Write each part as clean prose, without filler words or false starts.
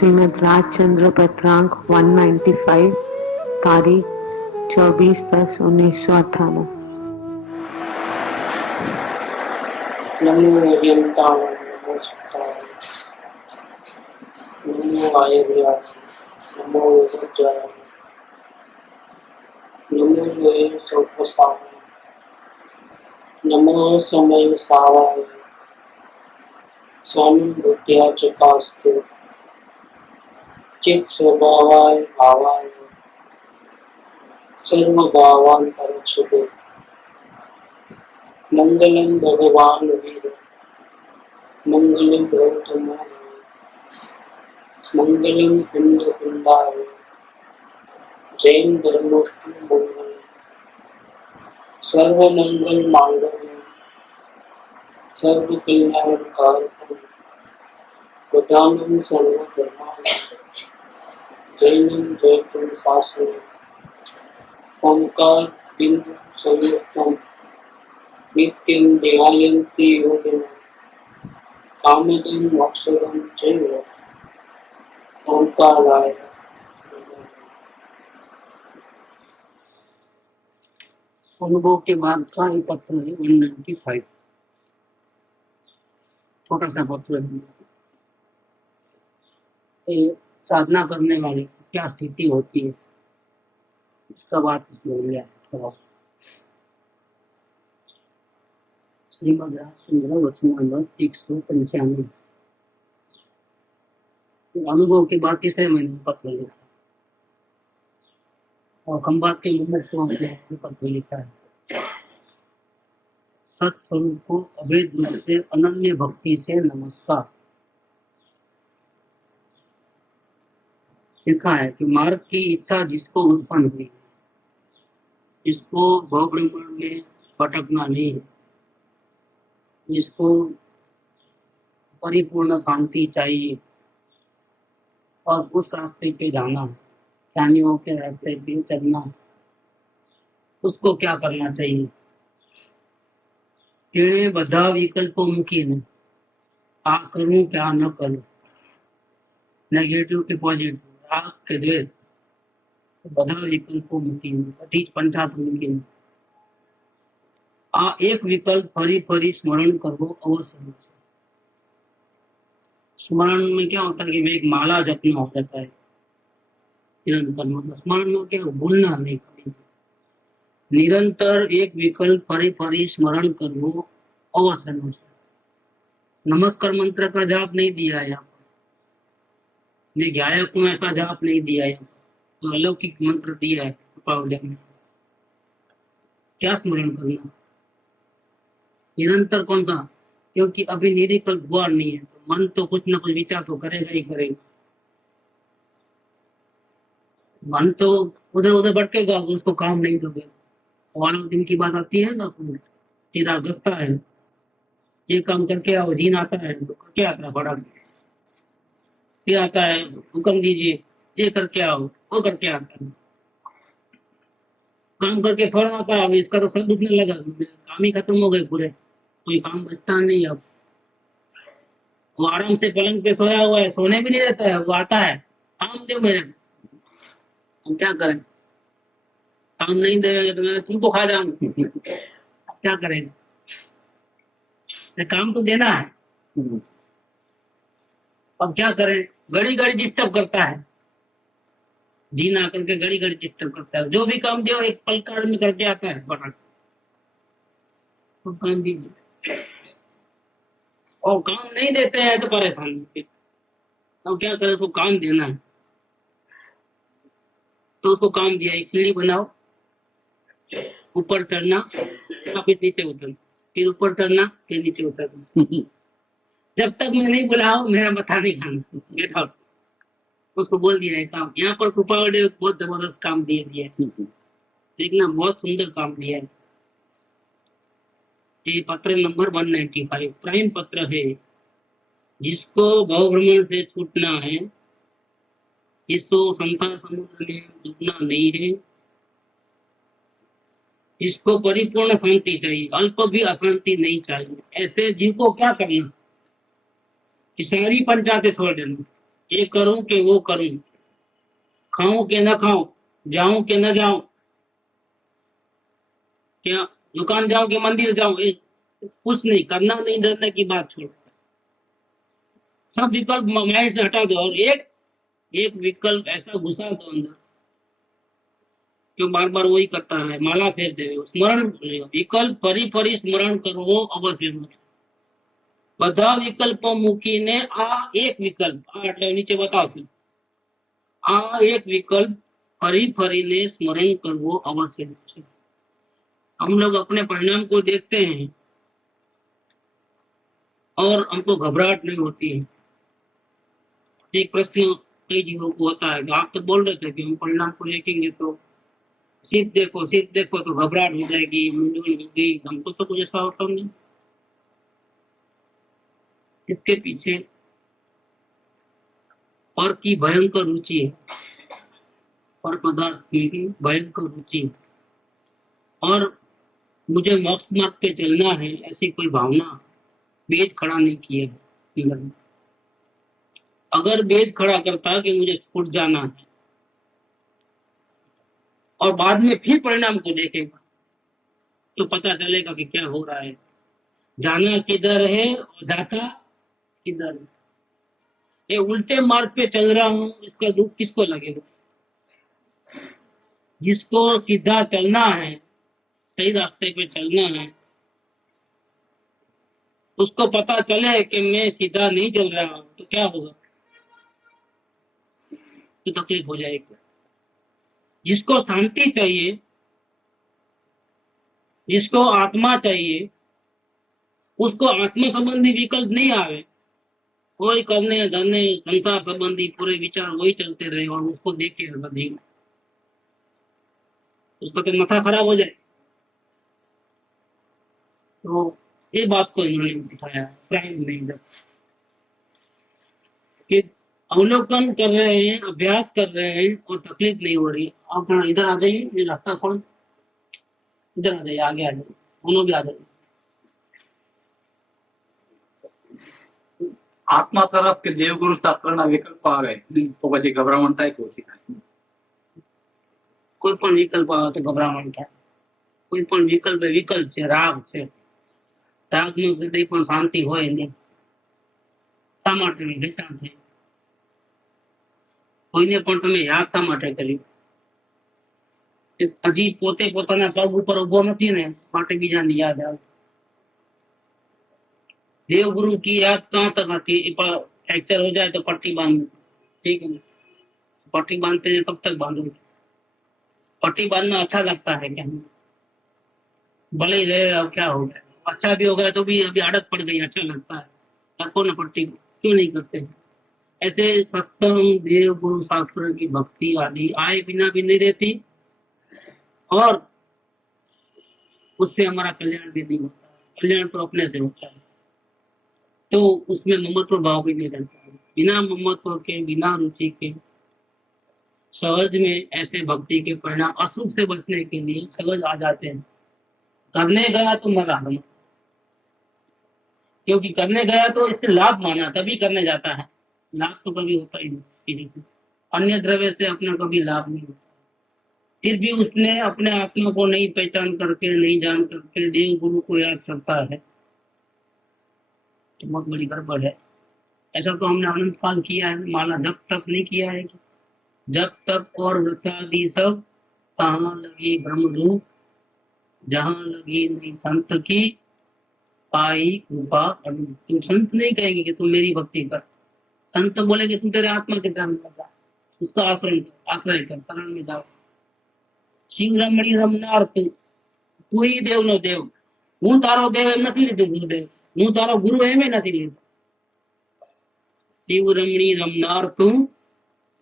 श्रीमद राजचंद्र पत्रांक 195, तारीख 24/10/1998। नमो अरिहंताय नमो सत्ताय नमो आयर्याय नमो वज्राय नमो ये सौपसाय नमो समय सावाय स्वामी बुद्ध्या चकास्तु चित स्वभावाय भावाय सर्वभावांतरच्छिदे मंगलम भगवान वीर मंगलम गौतमो मंगलम कुंड कुंडाय जैन धर्मोष्टि मंगल सर्व मंगल मांगल्य सर्व कल्याणकारकम प्रधानम सर्व धर्माय जैनम जयपुर शासन ओंकार बिंदु संयुक्तम नित्यं ध्यायन्ति योगिनः कामदं मोक्षदं चैव ओंकाराय अनुभव के बाद का ही पत्र है 195। छोटा सा पत्र है। साधना करने वाले की क्या स्थिति होती है इसका बात इसमें लिया है। श्रीमद राजचंद्र वचनामृत 195। अनुभव के बाद तीसरे महीने पत्र लिखा और खंबात के मुख को पत्र लिखा है। सत्स्वरूप को अभेद रूप से अनन्य भक्ति से नमस्कार। लिखा है कि मार्ग की इच्छा जिसको उत्पन्न हुई, जिसको भवभ्रमण में भटकना नहीं है, जिसको परिपूर्ण शांति चाहिए और उस रास्ते पे जाना, ज्ञानियों के रास्ते पे चलना, उसको क्या करना चाहिए? ये बधा विकल्पों मूकीने आ करूं क्या न करूं, नेगेटिव के पॉजिटिव, राग के द्वेष, बधा विकल्पों मूकीने अतीत पंचात मूकीने आ एक विकल्प फरी फरी स्मरण करो अवश्य। स्मरण में क्या होता है कि एक माला जपना हो जाता है निरंतर, मतलब स्मरण में क्या भूलना नहीं, निरंतर एक विकल्प फरी फरी स्मरण करो अवश्य। नमस्कार मंत्र का जाप नहीं दिया है यहाँ पर, ने गायक को ऐसा जाप नहीं दिया है, तो अलौकिक मंत्र दिया है कृपावली में। क्या स्मरण करना निरंतर कौन सा? क्योंकि अभी निरिकल्प हुआ नहीं है, तो मन तो कुछ ना कुछ विचार तो करेगा ही करेगा। मन तो उधर उधर भटकेगा, उसको काम नहीं दोगे। और दिन की बात आती है ना, सीधा गस्ता है, ये काम करके आओ, जीन आता है तो करके आता है, बड़ा फिर आता है हुक्म दीजिए, ये करके आओ, वो करके आता है, काम करके फल आता है। अब इसका तो सब उठने लगा, काम ही खत्म हो गए पूरे, कोई काम बचता नहीं। अब वो आराम से पलंग पे सोया हुआ है, सोने भी नहीं देता है, वो आता है काम दो मेरे। हम क्या करें? काम नहीं देंगे तो मैं तुमको खा जाऊंगा, क्या करेंगे? काम तो देना है। अब क्या करें? घड़ी घड़ी डिस्टर्ब करता है, दिन आकर के घड़ी घड़ी डिस्टर्ब करता है। जो भी काम दियो एक पल काल में करके आता है, बड़ा तो काम दीजिए। और काम नहीं देते हैं तो परेशान होते। अब क्या करें? उसको काम देना है तो उसको काम दिया, एक सीढ़ी बनाओ, ऊपर चढ़ना फिर नीचे उतरना, फिर ऊपर चढ़ना फिर नीचे उतरना। जब तक मैं नहीं बुलाऊं मेरा मथा नहीं खाना, गेट आउट। उसको बोल दिया है काम। यहाँ पर कृपावली बहुत जबरदस्त काम दिए दिया है, देखना बहुत सुंदर काम दिया है। ये पत्र नंबर 195 प्राइम पत्र है। जिसको भवभ्रमण से छूटना है, जिसको संसार समुद्र में डूबना नहीं है, जिसको परिपूर्ण शांति चाहिए, अल्प भी अशांति नहीं चाहिए, ऐसे जीव को क्या करना? कि सारी पंचायतें छोड़ देना, ये करूं कि वो करूं, खाऊं कि न खाऊं, जाऊं कि न जाऊं, क्या दुकान जाऊं कि मंदिर जाऊं, कुछ नहीं करना, नहीं डरने की बात छोड़, सब विकल्प माइंड से हटा दो और एक एक विकल्प ऐसा घुसा दो अंदर जो बार बार वही करता है, माला फेर दे, स्मरण विकल्प फरी फरी स्मरण करवो अवश्य मत। બધા વિકલ્પો મૂકીને આ એક વિકલ્પ, આ એટલે નીચે બતાવશું, આ એક विकल्प फरी फरीने स्मरण करवो अवश्य है। हम लोग अपने परिणाम को देखते हैं और हमको घबराहट नहीं होती है। एक प्रश्न कई जीवों को होता है, आप तो बोल रहे थे कि हम परिणाम को देखेंगे तो सिर्फ देखो तो घबराहट हो जाएगी, मूंझवण होगी, हमको तो कुछ ऐसा होता नहीं। इसके पीछे पर की भयंकर रुचि है, पर पदार्थ की भयंकर रुचि है, और मुझे मोक्ष मार्ग पे चलना है ऐसी कोई भावना बेज खड़ा नहीं किया है। अगर बेज खड़ा करता कि मुझे छूट जाना है और बाद में फिर परिणाम को देखेगा तो पता चलेगा कि क्या हो रहा है, जाना किधर है और जाता किधर है। ये उल्टे मार्ग पे चल रहा हूं, इसका दुख किसको लगेगा? जिसको सीधा चलना है, सही रास्ते पे चलना है, उसको पता चले कि मैं सीधा नहीं चल रहा हूं तो क्या होगा? तो तकलीफ हो जाएगी। जिसको शांति चाहिए, जिसको आत्मा चाहिए, उसको आत्मा संबंधी विकल्प नहीं आवे, कोई करने धरने संसार संबंधी पूरे विचार वही चलते रहे और उसको देखे धीमे, उसका तो माथा खराब हो जाए। तो ये बात को इन्होंने उठाया प्राइम में कि अवलोकन कर रहे हैं, अभ्यास कर रहे हैं और तकलीफ नहीं हो रही। आप इधर आ जाइए, ये रास्ता खोल, इधर आ जाइए, आगे आ जाइए, दोनों भी आ जाइए। આત્મા તરફ કે દેવગુરુ શાસ્ત્રના વિકલ્પ આવે તો પછી ગભરામણ થાય કે ઓછી થાય? કોઈ પણ વિકલ્પ આવે તો ગભરામણ થાય। કોઈ પણ વિકલ્પ વિકલ્પ છે, રાગ છે, રાગનું હૃદય પણ શાંતિ હોય નહીં, શા માટે વેચાણ થાય? કોઈને પણ તમે યાદ શા માટે કર્યું? હજી પોતે પોતાના પગ ઉપર ઉભો નથી ને માટે બીજાની યાદ આવે। देव गुरु की याद कहाँ तक आती है? फ्रैक्चर हो जाए तो पट्टी बांध, ठीक है, पट्टी बांधते हैं, कब तक बांधोगे? पट्टी बांधना अच्छा लगता है क्या? भले ही रहे, अब क्या हो गया, अच्छा भी हो गया तो भी अभी आदत पड़ गई, अच्छा लगता है, रखो ना पट्टी, क्यों नहीं करते? ऐसे सत्संग, देव गुरु शास्त्र की भक्ति आदि आए बिना भी नहीं रहती और उससे हमारा कल्याण भी नहीं होता। कल्याण तो अपने से होता है, तो उसमें ममत्व भाव भी नहीं रहता है। बिना ममत्व के, बिना रुचि के, सहज में ऐसे भक्ति के परिणाम अशुभ से बचने के लिए सहज आ जाते हैं। करने गया तो मजा, क्योंकि करने गया तो इससे लाभ माना तभी करने जाता है, लाभ तो कभी होता ही नहीं। अन्य द्रव्य से अपना कभी लाभ नहीं होता। फिर भी उसने अपने आत्मा को नहीं पहचान करके, नहीं जान करके देव गुरु को याद करता है तो बहुत बड़ी गड़बड़ है। ऐसा तो हमने अनंत काल किया है, माला जब तक नहीं किया है। जब तक और वृत्तादि सब कहाँ लगी ब्रह्म रूप, जहाँ लगी नहीं संत की पाई कृपा। तुम संत नहीं कहेंगे कि तुम मेरी भक्ति कर, संत बोलेंगे तुम तेरे आत्मा के काम लगा, उसका आश्रय कर, शरण में जाओ। शिव रमणी रमनार तू ही देव नो देव, હું તારો દેવ એમ નથી લીધું ગુરુદેવ, હું તારો ગુરુ એમ નથી લીધું। શિવ રમણી રમનાર તું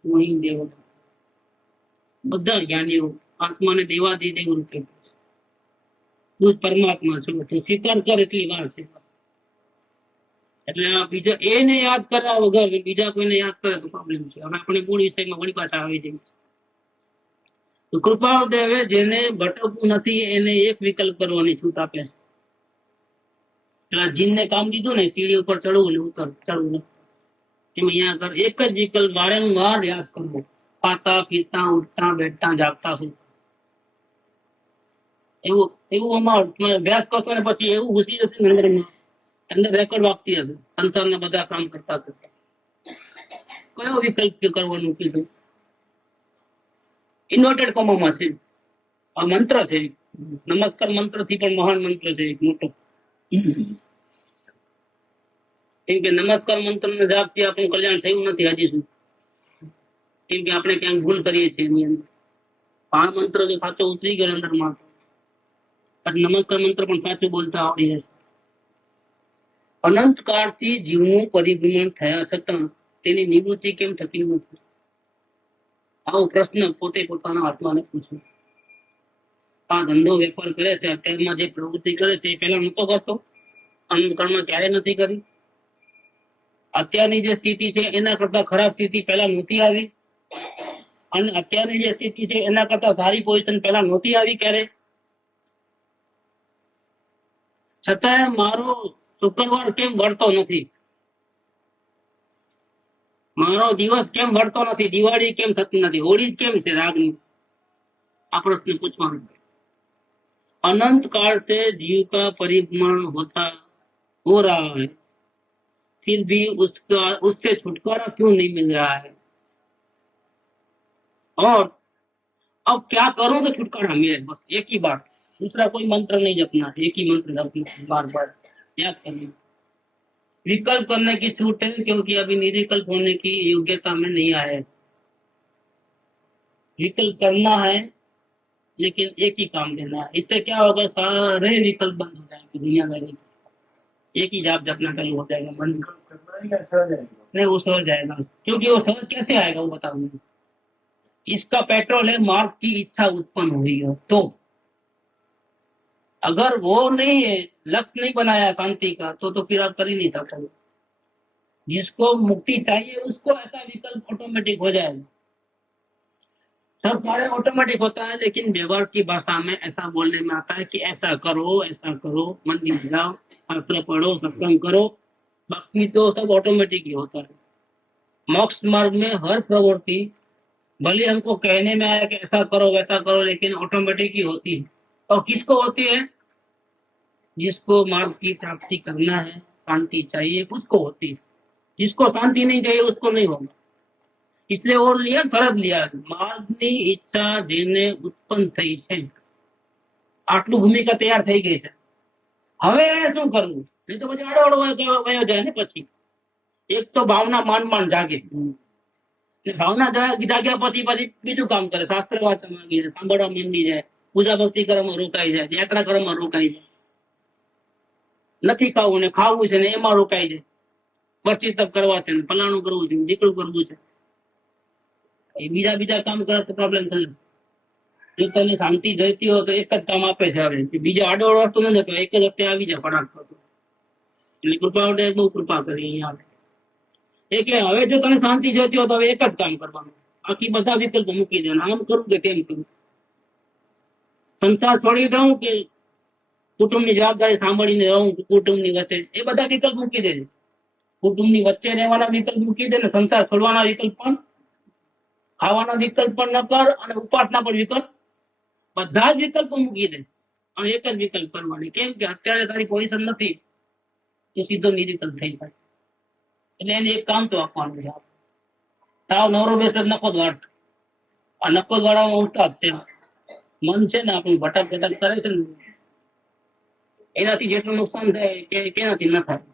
ही देव। બધા જ્ઞાનીઓ આત્માને દેવાધિદેવ રૂપે તું પરમાત્મા છો, તું સ્વીકાર કર, એટલી વાર છે। એટલે બીજા એને યાદ કર્યા વગર બીજા કોઈને યાદ કરે તો પ્રોબ્લેમ છે। હવે આપણે મૂળ વિષયમાં વળી પાછા આવી જઈએ। તો કૃપાળુદેવે જેને ભટકવું નથી એને એક વિકલ્પ કરવાની છૂટ આપે છે। પેલા જીનને કામ દીધું ને સીડી ઉપર ચડવું ને ઉતર, ચડવું, એમ અહીંયા આગળ એક જ વિકલ્પ વારંવાર યાદ કરવો. ખાતા પીતા ઉઠતા બેઠતા જાગતા શું એવું એવું આમાં અભ્યાસ કરશો ને પછી એવું ઘૂસી જશે ને અંદર રેકોર્ડ વાગતી હશે સંસારના બધા કામ કરતા કરતા. કયો વિકલ્પ કરવાનું કીધું? ઇન્વર્ટેડ કોમામાં છે. આ મંત્ર છે. નમસ્કાર મંત્ર થી પણ મહાન મંત્ર છે એક મોટો. કેમ કે નમસ્કાર મંત્ર ને જાપથી આપણું કલ્યાણ થયું નથી હજી સુધી. કેમ કે આપણે ક્યાંક ભૂલ કરીએ છીએ એની અંદર. આ મંત્ર જો સાચો ઉતરી ગયો અંદરમાં પછી નમસ્કાર મંત્ર પણ સાચું બોલતા આવડી જશે. અનંત કાળથી જીવનું પરિભ્રમણ થયા છતાં તેની નિવૃત્તિ કેમ થતી નથી? આવો પ્રશ્ન પોતે પોતાના આત્માને પૂછો. આ ધંધો વેપાર કરે છે અત્યારમાં જે પ્રવૃત્તિ કરે છે એ પહેલા નતો કરતો? અનંતકાળમાં ક્યારે નથી કરી? અત્યારની જે સ્થિતિ છે એના કરતા ખરાબ સ્થિતિ પહેલા નહોતી આવી? અને અત્યારની જે સ્થિતિ છે એના કરતા સારી પોઝિશન પહેલા નહોતી આવી ક્યારે? છતાં મારો શુક્રવાર કેમ વળતો નથી? મારો દિવસ કેમ વળતો નથી? દિવાળી કેમ થતી નથી? હોળી કેમ છે રાગની? આ પ્રશ્ન પૂછવાનો. अनंत काल से जीव का परिभ्रमण होता हो रहा है फिर भी उससे छुटकारा क्यों नहीं मिल रहा है? और अब क्या करूं तो छुटकारा मिले? बस एक ही बात, दूसरा कोई मंत्र नहीं जपना, एक ही मंत्र जपना, बार बार याद करना. विकल्प करने की छूट है क्योंकि अभी निर्विकल्प होने की योग्यता में नहीं आया. विकल्प करना है लेकिन एक ही काम देना है. इससे क्या होगा? सारे विकल्प बंद हो जाएंगे दुनियादारी. एक ही जाप जपना चालू हो जाएगा. मन नहीं वो सहज जाएगा. क्योंकि वो सहज कैसे आएगा वो बताऊंगा. इसका पेट्रोल है मार्ग की इच्छा उत्पन्न हुई है. तो अगर वो नहीं है, लक्ष्य नहीं बनाया शांति का, तो फिर आप कर ही नहीं सकते. जिसको मुक्ति चाहिए उसको ऐसा विकल्प ऑटोमेटिक हो जाएगा. सब सारे ऑटोमेटिक होता है लेकिन व्यवहार की भाषा में ऐसा बोलने में आता है कि ऐसा करो, मंदिर जाओ, शास्त्र पढ़ो, सत्संग करो. बाकी तो सब ऑटोमेटिक ही होता है. मोक्ष मार्ग में हर प्रवृत्ति भले हमको कहने में आया कि ऐसा करो वैसा करो, लेकिन ऑटोमेटिक ही होती है. और किसको होती है? जिसको मार्ग की प्राप्ति करना है, शांति चाहिए, उसको होती है. जिसको शांति नहीं चाहिए उसको नहीं होगा. इसलिए और लिया फरज लिया. માર્ગની ઈચ્છા જેને ઉત્પન્ન થઈ છે આટલું ભૂમિકા તૈયાર થઈ ગઈ છે. હવે શું કરવું? નહીં તો પછી આડો વયો જાય ને. પછી એક તો ભાવના માંડ જાગે. ભાવના જાગ્યા પછી બીજું કામ કરે. શાસ્ત્ર વાંચવા માંગી જાય, સાંભળવા માંડી જાય, પૂજા ભક્તિ કરવામાં રોકાઈ જાય, યાત્રા કરવામાં રોકાઈ જાય. નથી ખાવું ને ખાવું છે ને એમાં રોકાઈ જાય. પરચી તપ કરવા છે ને ફલાણું કરવું છે, દીકરું કરવું છે. બીજા કામ કરે તો પ્રોબ્લેમ થશે. જો તને શાંતિ જોઈતી હોય તો એક જ કામ આપે છે. હવે બીજા આડો વળતો ન જતો, એક જ હપ્તે આવી જાય ફટાક. એટલે કૃપા વડે બહુ કૃપા કરી અહીંયા. એ કે હવે જો તને શાંતિ જોઈતી હોય તો હવે એક જ કામ કરવાનું, બાકી બધા વિકલ્પ મૂકી દેવાના. આમ કરું કે તેમ કરું, સંસાર છોડી દઉં કે કુટુંબની જવાબદારી સાંભળીને રહું કુટુંબની વચ્ચે, એ બધા વિકલ્પ મૂકી દેજે. કુટુંબની વચ્ચે રહેવાના વિકલ્પ મૂકી દે ને સંસાર છોડવાના વિકલ્પ પણ, ખાવાના વિકલ્પ પણ ન કર અને ઉપાસના પણ વિકલ્પ, બધા જ વિકલ્પો મૂકી દે અને એક જ વિકલ્પ કરવાની. કેમ કે અત્યારે તારી પોઝિશન નથી તો સીધો નિર્વિકલ્પ થઈ જાય. એટલે એને એક કામ તો આપવાનું છે. તાવ નવરો બેસે નકો જ વાળ. આ નકો જ વાળવામાં ઉસ્તાદ છે. મન છે ને આપણું ભટક કરે છે ને, એનાથી જેટલું નુકસાન થાય કે કેનાથી ન થાય.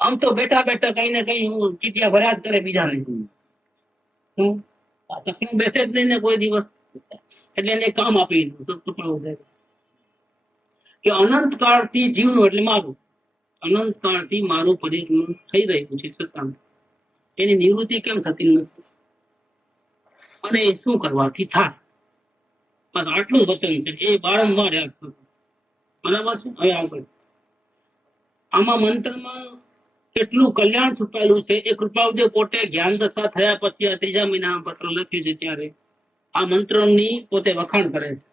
આમ તો બેઠા કઈ ને કઈ હું ચીટિયા ભર્યા જ કરે બીજાને. તકલીફ બેસે જ નહીં ને કોઈ દિવસ. એટલે એને કામ આપી કે અનંત કાળથી જીવનું એટલે મારું, અનંત કાળથી મારું પરિભ્રમણ થઈ રહ્યું છે છતાં એની નિવૃત્તિ કેમ થતી નથી અને એ શું કરવાથી થાય? બસ આટલું વચન છે. એ વારંવાર યાદ કરવું. બરાબર છે? હવે આગળ આમાં મંત્રમાં કેટલું કલ્યાણ છુપાયેલું છે એ કૃપાદેવ પોતે જ્ઞાન દશા થયા પછી આ 3જા મહિનામાં પત્ર લખ્યું છે ત્યારે આ મંત્રની પોતે વખાણ કરે છે.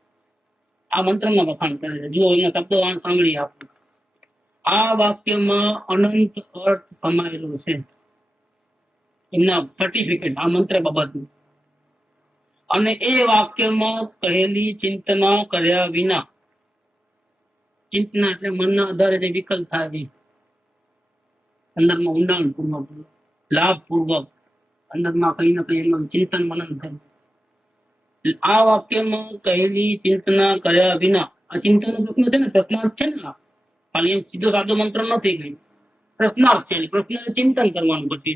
આ મંત્રના વખાણ કરે છે. જુઓ એના શબ્દો સાંભળી આપણે. આ વાક્યમાં અનંત અર્થ સમાયેલો છે. એમના સર્ટિફિકેટ આ મંત્ર બાબતનું. અને એ વાક્યમાં કહેલી ચિંતના કર્યા વિના, ચિંતના એટલે મનના આધારે જે વિકલ્પ થાય છે, અંદરમાં ઊંડાણપૂર્વક લાભપૂર્વક અંદરમાં કઈ ને કઈ એમાં ચિંતન મનન થયું. આ વાક્યમાં કહેલી ચિંતના કર્યા વિના, આ ચિંતનનો પ્રશ્ન છે ને, પ્રશ્નાર્થ છે ને, આ ખાલી એમ સીધો સાદો મંત્ર નથી કઈ, પ્રશ્નાર્થ છે. પ્રશ્ન ચિંતન કરવાનું પછી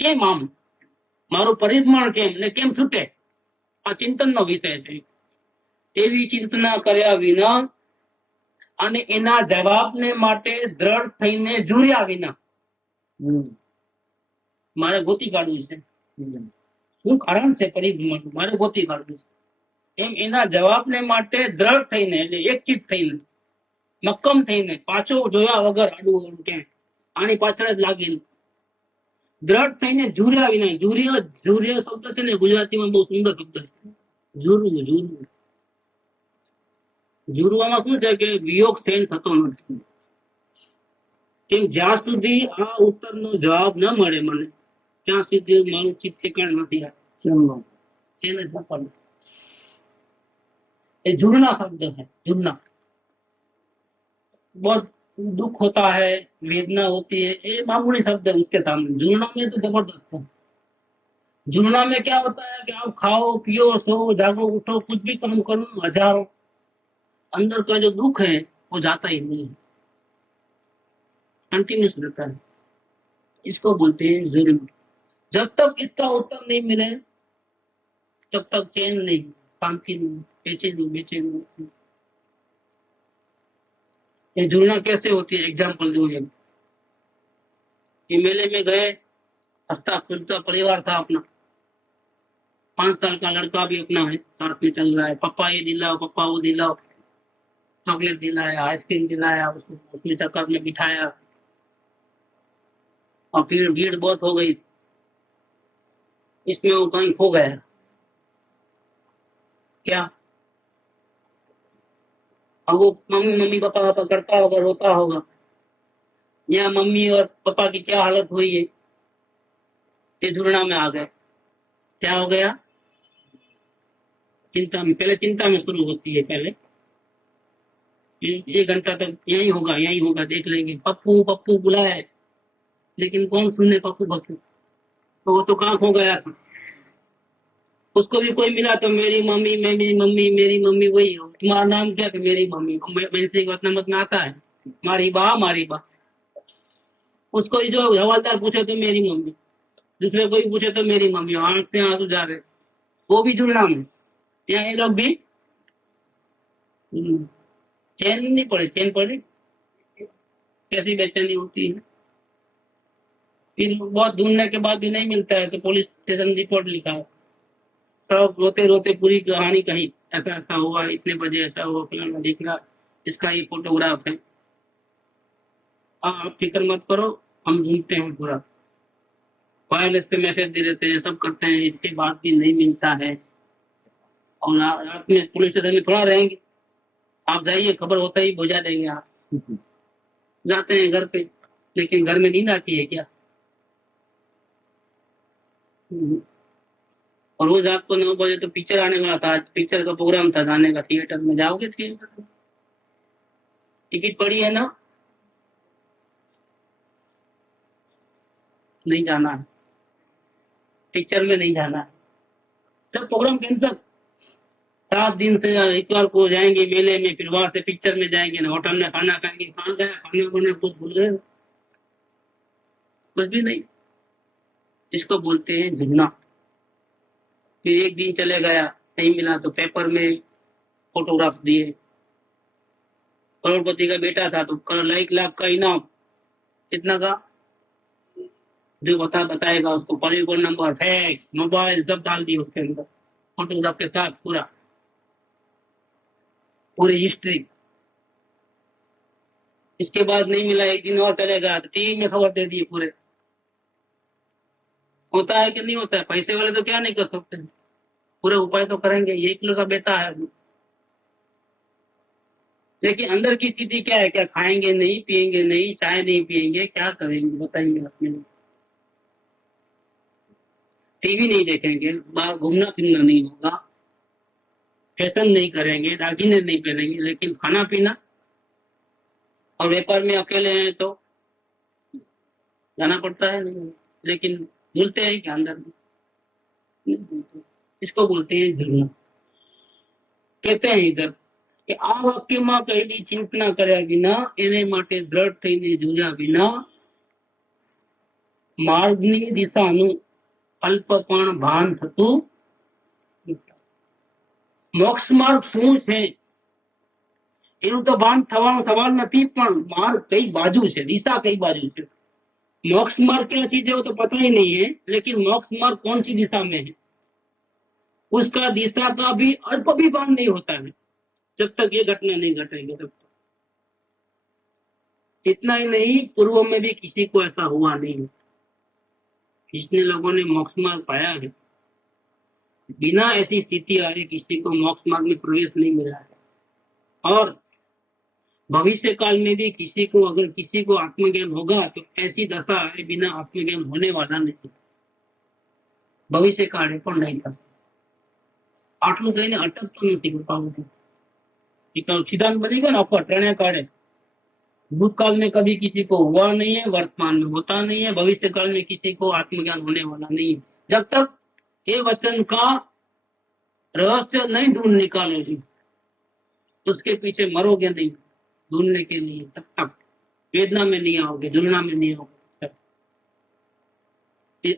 કેમ આમ, મારું પરિભ્રમણ કેમ ને કેમ છૂટે, આ ચિંતનનો વિષય છે. એવી ચિંતના કર્યા વિના અને એના જવાબને માટે દ્રઢ થઈને ઝૂર્યા વિના, મારે ગોતી કાઢવું છે શું કારણ છે પરિભ્રમણ, મારે ગોતી કાઢવું છે, એમ એના જવાબને માટે દ્રઢ થઈને, એટલે એકચિત થઈને, મક્કમ થઈને, પાછો જોયા વગર આડું અવળું ક્યાંય આની પાછળ જ લાગીને દ્રઢ થઈને ઝૂર્યા વિના. ઝૂર્ય શબ્દ છે ને ગુજરાતીમાં બહુ સુંદર શબ્દ છે, ઝૂરવું. ઝૂરવામાં શું છે કે વિયોગ સહન થતો નથી. કેમ, જ્યાં સુધી આ ઉત્તરનો જવાબ ન મળે મને, ત્યાં સુધી મારું ચિત્ત ઠેકાણ નથી. એને જ પકડવું. ये जुड़ना शब्द है, जुड़ना. बहुत दुख होता है, वेदना होती है, ये मामूली शब्द है उसके सामने. जुड़ना में तो जबरदस्त है. जुड़ना में क्या होता है कि आप खाओ पियो सो जागो उठो कुछ भी काम करो, हजारों अंदर का जो दुख है वो जाता ही नहीं, कंटिन्यूस रहता है. इसको बोलते हैं जुर्म. जब तक इसका उत्तर नहीं मिले तब तक चैन नहीं, शांति नहीं, बेचैनी. ये जुड़ना कैसे होती है, एग्जाम्पल दो. ये मेले में गए, हंसता खुलता परिवार था अपना, 5 साल का लड़का भी अपना है, साथ में चल रहा है. पापा ये दिलाओ, पापा वो दिलाओ, चॉकलेट दिलाया, आइसक्रीम दिलाया, उसको उसमें चक्कर में बिठाया, और फिर भीड़ बहुत हो गई, इसमें वो कहीं खो गया. क्या अब वो मम्मी पापा करता होगा, रोता होगा, या मम्मी और पापा की क्या हालत हुई है, ये जुड़ना में आ गए. क्या हो गया, चिंता में. पहले चिंता में शुरू होती है, पहले 1 घंटा तक यही होगा देख लेंगे, पप्पू पप्पू बुलाए, लेकिन कौन सुने पप्पू पप्पू, तो वो तो कहाँ खो गया था. उसको भी कोई मिला तो मेरी मम्मी वही हो. तुम्हारा नाम क्या था, मेरी मम्मी. मैंने वतनामत में आता है मारी बा. उसको जो हवालदार पूछे तो मेरी मम्मी, दूसरे कोई पूछे तो मेरी मम्मी, आंख से आंसू जा रहे, वो भी जुड़ना में. यहाँ ये लोग भी चैन नहीं पड़े, चैन पड़े कैसी बेचैनी होती है. फिर बहुत ढूंढने के बाद भी नहीं मिलता है तो पुलिस स्टेशन रिपोर्ट लिखा, सब रोते रोते पूरी कहानी कही, ऐसा ऐसा हुआ, इतने बजे ऐसा हुआ, फलाना दिख रहा, इसका ये फोटोग्राफ है. आप फिक्र मत करो, हम ढूंढते हैं पूरा. वायरलेस पे मैसेज दे देते हैं, सब करते हैं, इसके बाद भी नहीं मिलता है. और रात में पुलिस स्टेशन में थोड़ा रहेंगे, आप जाइए, खबर होता ही बुझा देंगे. आप जाते हैं घर पे, लेकिन घर में नींद आती है क्या. और रोज रात को 9 बजे तो पिक्चर आने वाला था, आज पिक्चर का प्रोग्राम था जाने का, थिएटर में जाओगे, थिएटर में टिकट पड़ी है ना, नहीं जाना है, पिक्चर में नहीं जाना है, सब प्रोग्राम कैंसिल. 7 दिन से इतवार को जाएंगे मेले में, फिर वहां से पिक्चर में जाएंगे ना, होटल में खाना खाएंगे, कहाँ गया खाना खाने, कुछ भूल गए, कुछ भी नहीं. इसको बोलते हैं जुड़ना. फिर 1 दिन चले गया, नहीं मिला तो पेपर में फोटोग्राफ दिए. करोड़पति का बेटा था तो 1 लाख का इनाम, कितना का, जो बताएगा उसको पॉलीगोन नंबर, फैक्स, मोबाइल सब डाल दिए उसके अंदर, फोटोग्राफ के साथ पूरी हिस्ट्री. इसके बाद नहीं मिला, 1 दिन और चले गया तो टीवी में खबर दे दी पूरे. होता है कि नहीं होता है, पैसे वाले तो क्या नहीं कर सकते, पूरे उपाय तो करेंगे. ये 1 किलो का बेटा है, लेकिन अंदर की स्थिति क्या है, क्या खाएंगे नहीं, पिएंगे नहीं, चाय नहीं पिएंगे, क्या करेंगे बताइए अपने. टीवी नहीं देखेंगे, बाहर घूमना फिरना नहीं होगा, फैशन नहीं करेंगे, दागिने नहीं पहनेंगे, लेकिन खाना पीना और व्यापार में अकेले हैं तो जाना पड़ता है। लेकिन भूलते हैं कि अंदर नहीं भूलते। इसको बोलते हैं जुड़ना। कहते हैं इधर કે આ વાક્યમાં કહેલી ચિંતના કર્યા વિના, એને માટે દ્રઢ થઈને જોયા વિના માર્ગની દિશાનું અલ્પ પણ ભાન થતું નથી. મોક્ષ માર્ગ શું છે એનું તો ભાન થવાનો સવાલ નથી, પણ માર્ગ કઈ બાજુ છે, દિશા કઈ બાજુ છે. मोक्ष मार्ग क्या चीज है वो तो पता ही नहीं है, लेकिन मोक्ष मार्ग कौन सी दिशा में है उसका दिशा का भी अल्प भी भान नहीं होता है जब तक ये घटना नहीं घटेगी तब तक। इतना ही नहीं, पूर्व में भी किसी को ऐसा हुआ नहीं है। जितने लोगों ने मोक्ष मार्ग पाया है, बिना ऐसी स्थिति आए किसी को मोक्ष मार्ग में प्रवेश नहीं मिला है। और भविष्य काल में भी किसी को, अगर किसी को आत्मज्ञान होगा तो ऐसी दशा है बिना आत्मज्ञान होने वाला नहीं, भविष्य काल પણ नहीं था। આટલું કહીને અટકતો નથી કૃપાવતી। सिद्धांत बनेगा ना आपका ट्रेने काढ़े। भूतकाल में कभी किसी को हुआ नहीं है, वर्तमान में होता नहीं है, भविष्य काल में किसी को आत्मज्ञान होने वाला नहीं है। जब तक ये वचन का रहस्य नहीं ढूंढ निकालोगे, उसके पीछे मरोगे नहीं ढूंढने के लिए, तब तक वेदना में नहीं आओगे, जुड़ना में नहीं आओगे।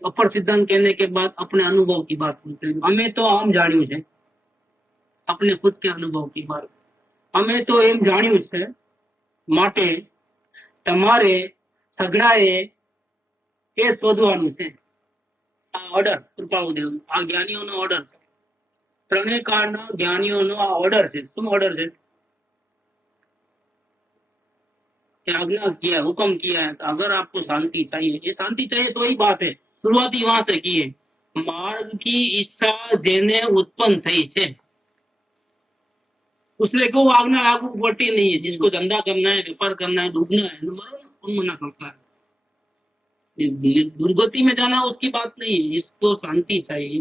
अपर सिद्धांत कहने के बाद अपने अनुभव की बात सुनते हैं। हमें तो आम जाण्यू है, अपने खुद के अनुभव की बात। हमें तो एम जाण्यू है, माटे तमारे सगड़ाए ए शोधवानुं छे। आ ऑर्डर कृपालुदेव, आ ज्ञानीओनो ऑर्डर, ત્રણેય કાળના જ્ઞાનીઓનો આ ઓર્ડર છે। શું ઓર્ડર છે? कि आज्ञा किया, हुक्म किया है, तो अगर आपको शांति चाहिए, ये शांति चाहिए तो ही बात है। शुरुआती वहां से की है। मार्ग की इच्छा जेने उत्पन्न थई छे उसने को आज्ञा लागू पड़ती नहीं है। जिसको धंधा करना है, व्यापार करना है, डूबना है, कौन मना करता है? दुर्गति में जाना उसकी बात नहीं है। जिसको शांति चाहिए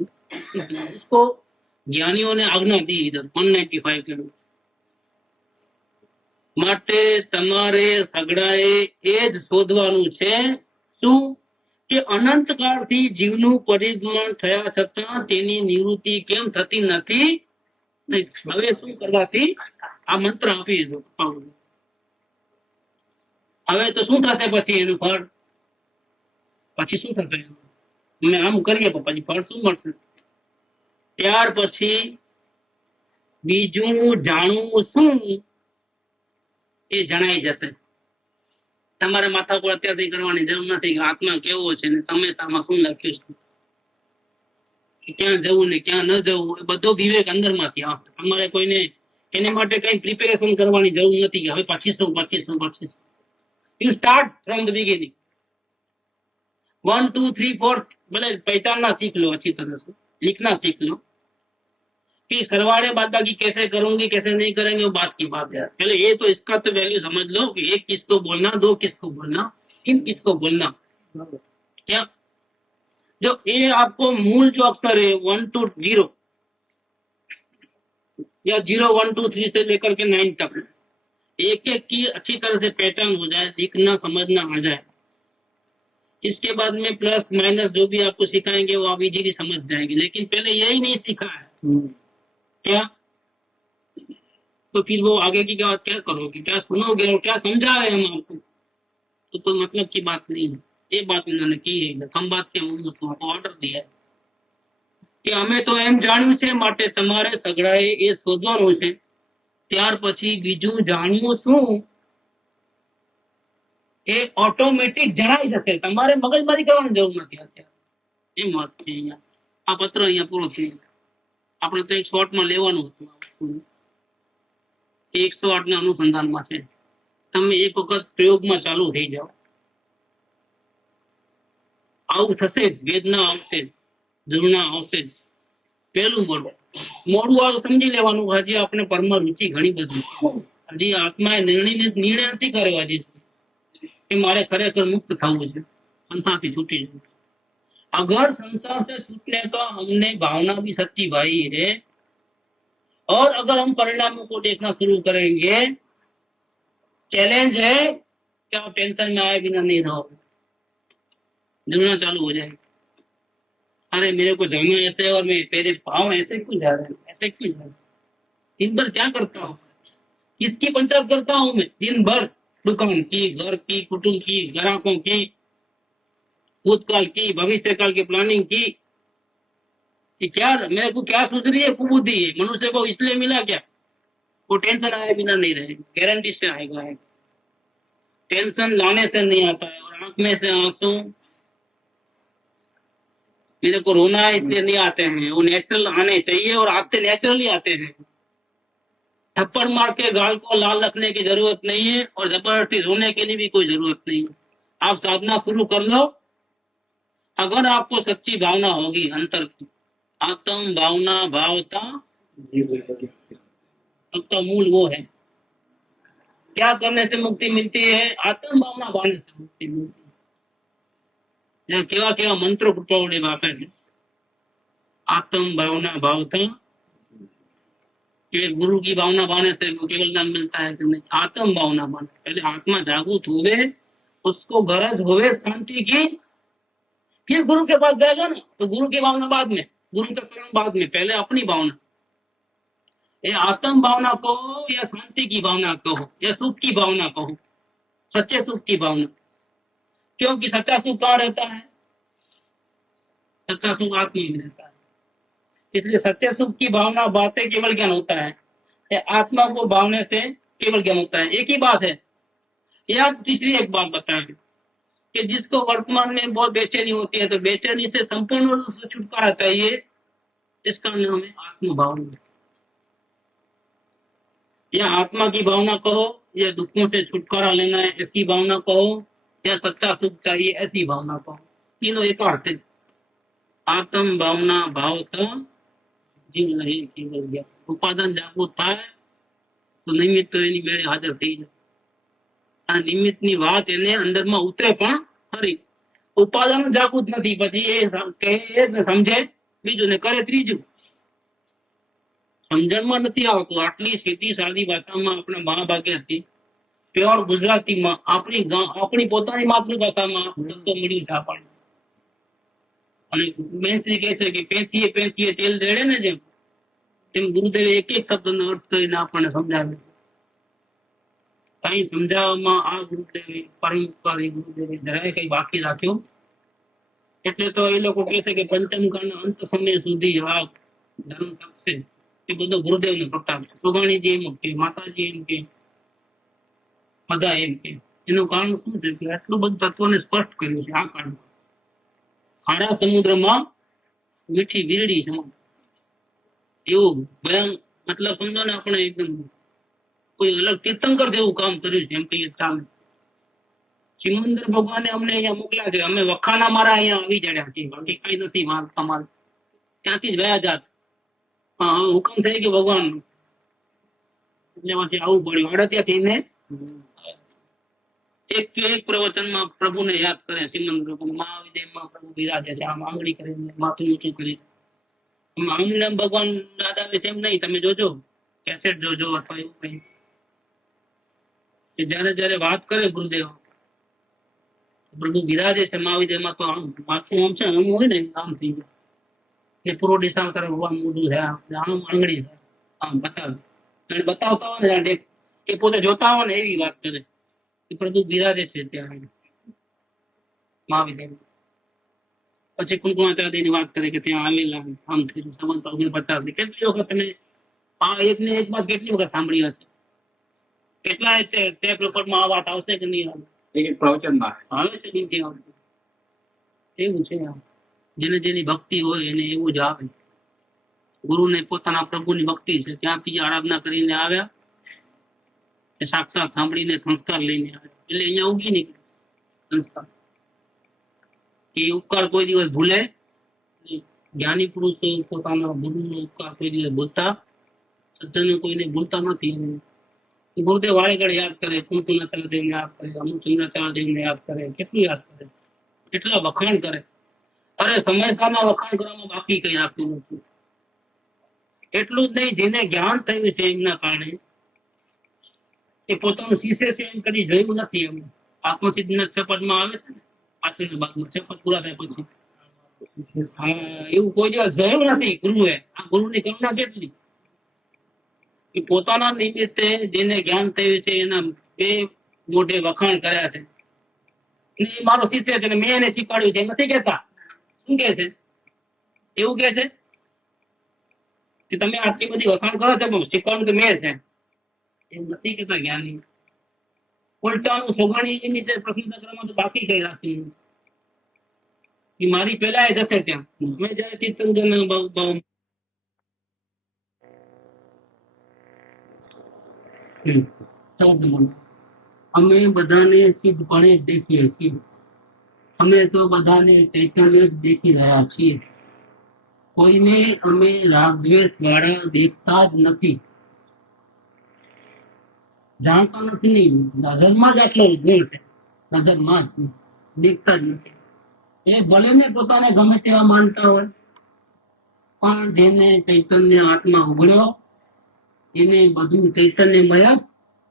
उसको ज्ञानियों ने आज्ञा दी। इधर 195 के માટે તમારે સગડાએ એ જ શોધવાનું છે શું કે અનંત કાળથી જીવનું પરિભ્રમણ થયા છતાં તેની નિવૃત્તિ કેમ થતી નથી? હવે શું કરવાથી? આ મંત્ર આપી દો। હવે તો શું થશે પછી એનું ફળ? પછી શું થશે? અમે આમ કરીએ તો પછી ફળ શું મળશે? ત્યાર પછી બીજું જાણવું શું એ જણાઈ જશે। તમારે માથા પર અત્યારથી કરવાની જરૂર નથી કે આત્મા કેવો છે ને તમે આમાં શું લખ્યું છે, ક્યાં જવું ને ક્યાં ન જવું, એ બધો વિવેક અંદરમાંથી આવશે। તમારે કોઈને એની માટે કઈ પ્રિપેરેશન કરવાની જરૂર નથી કે હવે પછી શું પછી શું પછી શું। You start from the beginning. 1 2 3 4 भले पहचानना सीख लो, अच्छी तरह से लिखना सीख लो कि सरवाड़े बादबाकी कैसे करूंगी कैसे नहीं करेंगे वो बात की बात है। पहले ये तो इसका तो वैल्यू समझ लो कि एक किसको बोलना, दो किसको बोलना, तीन किसको बोलना। क्या जो ये आपको मूल जो अक्षर है 1 to 0 या 0 1 2 3 से लेकर के 9 तक एक एक की अच्छी तरह से पहचान हो जाए, दिखना समझना आ जाए। इसके बाद में प्लस माइनस जो भी आपको सिखाएंगे वो आप इजीली समझ जाएंगे। लेकिन पहले यही नहीं सीखा है क्या, तो फिर वो आगे की बात क्या करोगे, क्या सुनोगे और क्या समझा रहे हम आपको, तो मतलब की बात नहीं है। ये बात इन्होंने की है। हम बात के ऑर्डर दिया है कि हमें तो एम जाण्યું છે માટે તમારે સગડાએ એ શોધવાનું છે। ત્યાર પછી બીજું જાણવું શું એ ઓટોમેટિક જણાઈ જશે। તમારે મગજમારી કરવાની જરૂર નથી અત્યારે। એમ વાત છે। અહીંયા આ પત્ર અહીંયા પૂરો થઈ ગયો। આપણે તો એક શોર્ટમાં લેવાનું હતું। 108 ના અનુસંધાનમાં છે। તમે એક વખત પ્રયોગમાં ચાલુ થઈ જાઓ, આવું થશે જ, વેદના આવશે, જુર્ણા આવશે। પહેલું મોડું આ સમજી લેવાનું, હજી આપણે પરમાં રુચિ ઘણી બધી, હજી આત્માએ નિર્ણય નથી કર્યો હજી કે મારે ખરેખર મુક્ત થવું છે, સંસારથી છૂટી જવું। अगर संसार से छूटने का हमने भावना भी सच्ची भाई है, और अगर हम परिणामों को देखना शुरू करेंगे, चैलेंज है कि आप टेंशन में आए बिना नहीं रहो, जुड़ना चालू हो जाएगा। अरे मेरे को जगना ऐसे और मैं तेरे पाँव ऐसे क्यों जा रहे हैं, ऐसे क्यों जा रहे हैं? दिन भर क्या करता हूँ, किसकी पंचायत करता हूँ मैं दिन भर? दुकान की, घर की, कुटुंब की, ग्राहकों की, भूतकाल की, भविष्य काल की प्लानिंग की। कि क्या मेरे को क्या सूझ रही है कुबुद्धि है? मनुष्य को इसलिए मिला क्या? वो टेंशन आए बिना नहीं रहे, गारंटी से आएगा है। टेंशन लाने से नहीं आता है। और आंख में से आंसू, मेरे को रोना है इसलिए नहीं आते हैं, वो नेचुरल आने चाहिए, और आते नेचुरली आते हैं। थप्पड़ मार के गाल को लाल रखने की जरूरत नहीं है, और जबरदस्ती रोने की भी कोई जरूरत नहीं है। आप साधना शुरू कर लो। अगर आपको सच्ची भावना होगी अंतर की, आत्म भावना भावता, सबका मूल वो है। क्या करने से मुक्ति मिलती है? आत्म भावना भावने से मुक्ति मिलती है। केवा केवा मंत्रो प्रवड़े बापे है, आत्म भावना भावता। कि गुरु की भावना भावने से केवल ज्ञान मिलता है कि नहीं? आत्म भावना भावना, पहले आत्मा जागृत होवे, उसको गरज होवे शांति की, फिर गुरु के पास जाएगा ना। तो गुरु की भावना बाद में, गुरु का करण बाद में, पहले अपनी भावना। ये आत्म भावना कहो या शांति की भावना कहो या सुख की भावना कहो, सच्चे सुख की भावना। क्योंकि सच्चा सुख कहाँ रहता है? सच्चा सुख आत्मा में रहता है। इसलिए सच्चे सुख की भावना बातें केवल ज्ञान होता है, या आत्मा को भावने से केवल ज्ञान होता है। एक ही बात है। या तीसरी एक बात बताएं कि जिसको वर्तमान में बहुत बेचैनी होती है, तो बेचैनी से संपूर्ण रूप से छुटकारा चाहिए, इसका नाम है आत्म भावना। या आत्मा की भावना कहो, या दुखों से छुटकारा लेना है ऐसी भावना कहो, या सच्चा सुख चाहिए ऐसी भावना कहो, तीनों एक अर्थ है। आत्म भावना भावता जीव नहीं केवल ज्ञान। ઉપાદાન જાગૃત થાય તો નિમિત્ત એની મેળે હાજર થઈ જાય. આ નિમિત્તની વાત એને અંદરમાં ઉતરે પણ ખરી. ઉપાદાન જાગૃત નથી, પછી એ કહે ને સમજે બીજું ને કરે ત્રીજું. સમજણમાં નથી આવતું. આટલી સીધી સાદી ભાષામાં આપણા મહાભાગ્યથી પ્યોર ગુજરાતીમાં આપણી પોતાની માતૃભાષામાં શબ્દો મળ્યું છે આપણને. અને બેનશ્રી કહે છે કે પેંચીએ પેંચીએ તેલ રેડે ને તેમ ગુરુદેવે એક એક શબ્દનો અર્થ કરીને આપણને સમજાવ્યો. કઈ સમજાવવામાં આ ગુરુદેવે, પરમપરી ગુરુદેવે જરાય કઈ બાકી રાખ્યો. એટલે તો એ લોકો કહે છે કે પંચમકાળના અંત સમય સુધી આ ધર્મ તપશે. એ બધો ગુરુદેવનો પ્રતાપ છે. સુગાણીજી એમ કે, માતાજી એમ કે, બધા એમ કે. એનું કારણ શું છે કે આટલું બધું તત્વને સ્પષ્ટ કર્યું છે. આ કાળમાં ખારા સમુદ્રમાં મીઠી વીરડી સમાન એવું ભયંકર, મતલબ સમજો ને, આપણે એકદમ કોઈ અલગ તીર્થંકર જેવું કામ કર્યું છે એમ કહીએ ચાલે. સિમંદર ભગવાને અમને અહીંયા મોકલ્યા છે. અમે વખાના મારા અહીંયા આવી જડ્યા છીએ, બાકી કઈ નથી તમારે. ત્યાંથી જ ગયા જાત. હા, હુકમ થઈ ગયો ભગવાન, એટલે માંથી આવવું પડ્યું. અડતિયા થઈને એક પ્રવચનમાં પ્રભુને યાદ કરે. સિમંદર મહાવિજયમાં પ્રભુ બિરાજે છે, આમ આંગળી કરીને માથું ઊંચું કરી. આમ ભગવાન દાદા વિશે એમ નહીં, તમે જોજો, કેસેટ જોજો અથવા એવું કઈ. જયારે જયારે વાત કરે ગુરુદેવ, પ્રભુ બિરાજે છે મહાવિજયમાં, તો આમ માથું આમ છે, આમ હોય ને આમ થઈ જાય. એ પૂર્વ દિશા તરફ ભગવાન મોઢું છે, આમ આંગળી છે, આમ બતાવે. અને બતાવતા હોય ને એ પોતે જોતા હોય ને એવી વાત કરે કે પ્રભુ બિરાજે છે ત્યાં મહાવિજયમાં. પછી કુંકુમાચાર્ય ની વાત કરે કે ત્યાં આવેલા આમ થયું 749. કેટલી વખત તમે આ એક ને એક વાત કેટલી વખત સાંભળી હશે? કેટલા ટેપ રેકોર્ડમાં આ વાત આવશે કે નહીં આવે? એક પ્રવચનમાં આવે છે કે નથી આવતું? એવું છે. જેને જેની ભક્તિ હોય એને એવું જ આવે. ગુરુને પોતાના પ્રભુની ભક્તિ છે, ત્યાંથી આરાધના કરીને આવ્યા, સાક્ષાત સાંભળીને સંસ્કાર લઈને આવ્યા. એટલે અહીંયા ઉગી નીકળ્યું સંસ્કાર. એ ઉપકાર કોઈ દિવસ ભૂલે? જ્ઞાની પુરુષો પોતાના ગુરુનો ઉપકાર કોઈ દિવસ ભૂલતા, સજ્જનો કોઈને ભૂલતા નથી. ગુરુદેવ વાળે ઘડે યાદ કરે, કુંકુમાચાર્યદેવને યાદ કરે, અમુચંદ્રાચાર્યદેવને યાદ કરે, કેટલું યાદ કરે, કેટલા વખાણ કરે. અરે સમયસાના વખાણ કરવામાં બાકી કઈ આપતું નથી. એટલું જ નહીં, જેને જ્ઞાન થયું છે એમના કારણે એ પોતાનું શિષ્ય છે એમ કદી જોયું નથી. એમ આત્મસિદ્ધના શપથમાં આવે છે ને, પાછળના ભાગમાં શપથ પૂરા થાય પછી, હા, એવું કોઈ દિવસ જોયું નથી ગુરુએ. આ ગુરુની કરુણા કેટલી, એ પોતાના નિમિત્તે જેને જ્ઞાન થયું છે એના બે મોઢે વખાણ કર્યા છે. એ મારો શિષ્ય છે ને મેં એને શીખવાડ્યું છે, એમ નથી કેતા. શું કે છે? એવું કે છે કે તમે આટલી બધી વખાણ કરો છો પણ શીખવાનું તો મેં છે, એમ નથી કેતા જ્ઞાની. ઉલટાનું સોગાણી એની પ્રશંસા કરવામાં તો બાકી કઈ રાખી નથી. એ મારી પેલા જશે ત્યાં. મેં જયારે ચિત્તંજન બહુ અમે બધાને સિદ્ધપણે દેખીએ છીએ. અમે તો બધાને ચૈતન્ય જ દેખી રહ્યા છીએ. કોઈને અમે રાગદ્વેષ વાળા દેખતા જ નથી, જાણતા નથી. નહીં, નજરમાં જ આટલો ગુણ છે, નજરમાં જ દેખતા જ નથી. એ ભલે ને પોતાને ગમે તેવા માનતા હોય, પણ જેને ચૈતન્ય આત્મા ઉઘડ્યો એને બધું ચૈતન્યમય જ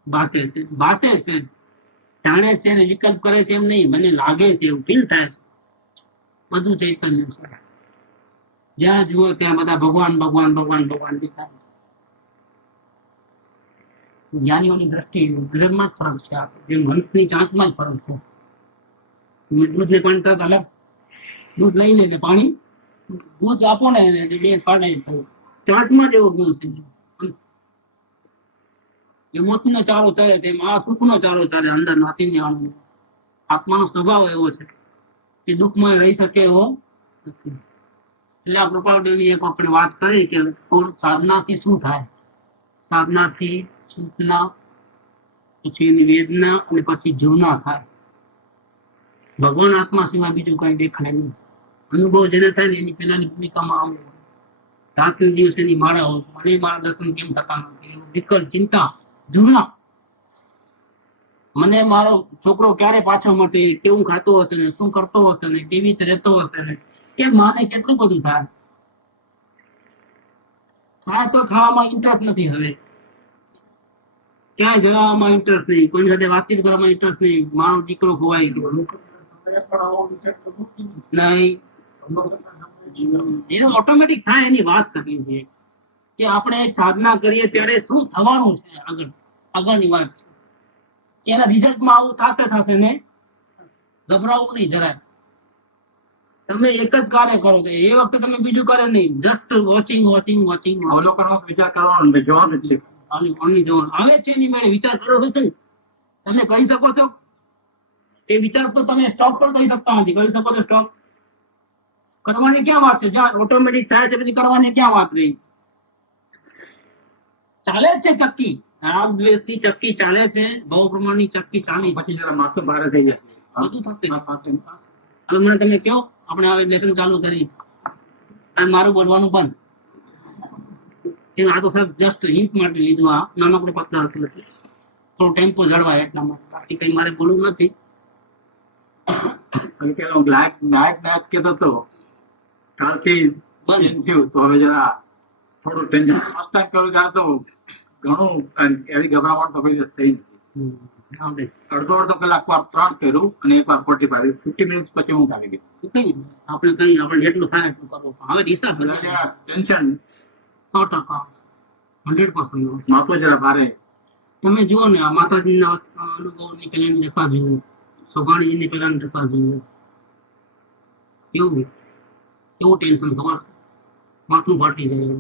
ભાષે છે. ભાષે છે, જાણે છે ને વિકલ્પ કરે છે એમ નહીં. મને લાગે છે, એવું ફીલ થાય છે, બધું ચૈતન્ય છે. જ્યાં જુઓ ત્યાં બધા ભગવાન ભગવાન ભગવાન ભગવાન દેખાય. જ્ઞાનીઓની દ્રષ્ટિ નજરમાં જ ફરક છે. જેમ હંસની ચાંચમાં જ ફરક છે. દૂધ ને પાણી તરત અલગ, દૂધ લઈને ને પાણી, દૂધ આપો ને બે પાણી ચાંચમાં જ એવો ગુણ છે. એ મોતનો ચારો ચાલે તેમ આ સુખનો ચારો ચાલે. અંદર નાથી આત્માનો સ્વભાવ એવો છે કે દુઃખમાં રહી શકે એવો નથી. એટલે આ કૃપાળદેવની એક આપણે વાત કરી કે સાધનાથી શું થાય. સાધનાથી ચેતના, પછી એની વેદના અને પછી જીવના થાય. ભગવાન આત્મા સિવાય બીજું કઈ દેખાય નહીં. અનુભવ જેને થાય ને એની પેલાની ભૂમિકામાં આમ રાત્રિ દિવસ એની માળા હોય, મને મારા દર્શન કેમ થતા નથી, વિકલ્પ ચિંતા જૂના. મને મારો છોકરો ક્યારે પાછો મળશે, કેવું ખાતો હશે ને, શું કરતો હશે ને, કેવી રીતે રહેતો હશે ને, એ માને કેટલું બધું થાય. તો ખાવામાં ઇન્ટરેસ્ટ નથી, હવે ક્યાંય જવામાં ઇન્ટરેસ્ટ નહીં, કોઈ સાથે વાતચીત કરવામાં ઇન્ટરેસ્ટ નહીં. મારો દીકરો ખોવાઈ ગયો નહીં. એનો ઓટોમેટિક થાય એની વાત કરવી છે કે આપણે સાધના કરીએ ત્યારે શું થવાનું છે આગળની વાત છે. એના રિઝલ્ટમાં આવું થશે ને ગભરાવું નહીં જરાય. તમે એક જ કાર્ય કરો તો એ વખતે તમે બીજું કરે નહીં, જસ્ટ વોચિંગ વોચિંગ વોચિંગ. અવલોકન વિચાર કરવાનો જોવાનું છે. આવે છે એની મેળે વિચાર કરો છો, તમે કહી શકો છો એ વિચાર તો તમે સ્ટોપ પણ કરી શકતા નથી. કરી શકો છો સ્ટોપ કરવાની ક્યાં વાત છે? જ્યાં ઓટોમેટિક થાય છે પછી કરવાની ક્યાં વાત રહી? ચાલે છે ચક્કી, રાગ દ્વેષ ની ચક્કી ચાલે છે, ભાવ પ્રમાણની ચક્કી ચાલી, પછી જરા માથું ભારે થઈ જાય, બધું થશે. હવે મને તમે કહો, આપણે હવે લેસન ચાલુ કરી અને મારું બોલવાનું બંધ. આ તો સાહેબ જસ્ટ હિન્ટ માટે લીધું. આ નાનકડું પત્ર હતું એટલે થોડો ટેમ્પો જળવાય એટલા માટે, બાકી કઈ મારે બોલવું નથી. કેતો હતો કાલથી બંધ થયું તો હવે જરા થોડું ટેન્શન મસ્તક કરું ત્યાં તો ઘણું એવી ગભરામણ તો કોઈ થઈ નથી. અડધો કલાક વાર 3 કર્યું અને એક વાર 50 મિનિટ પછી હું આવી ગયું. આપણે કઈ આપણે જેટલું થાય એટલું કરવું. હવે દિશા ટેન્શન 100%, 100% માથું જરા ભારે. તમે જુઓ ને આ માતાજીના અનુભવની પેલાની દશા જુઓ, સોગાણીજીની પેલાની દશા જુઓ, કેવું ટેન્શન ખબર, માથું ફાટી જાય.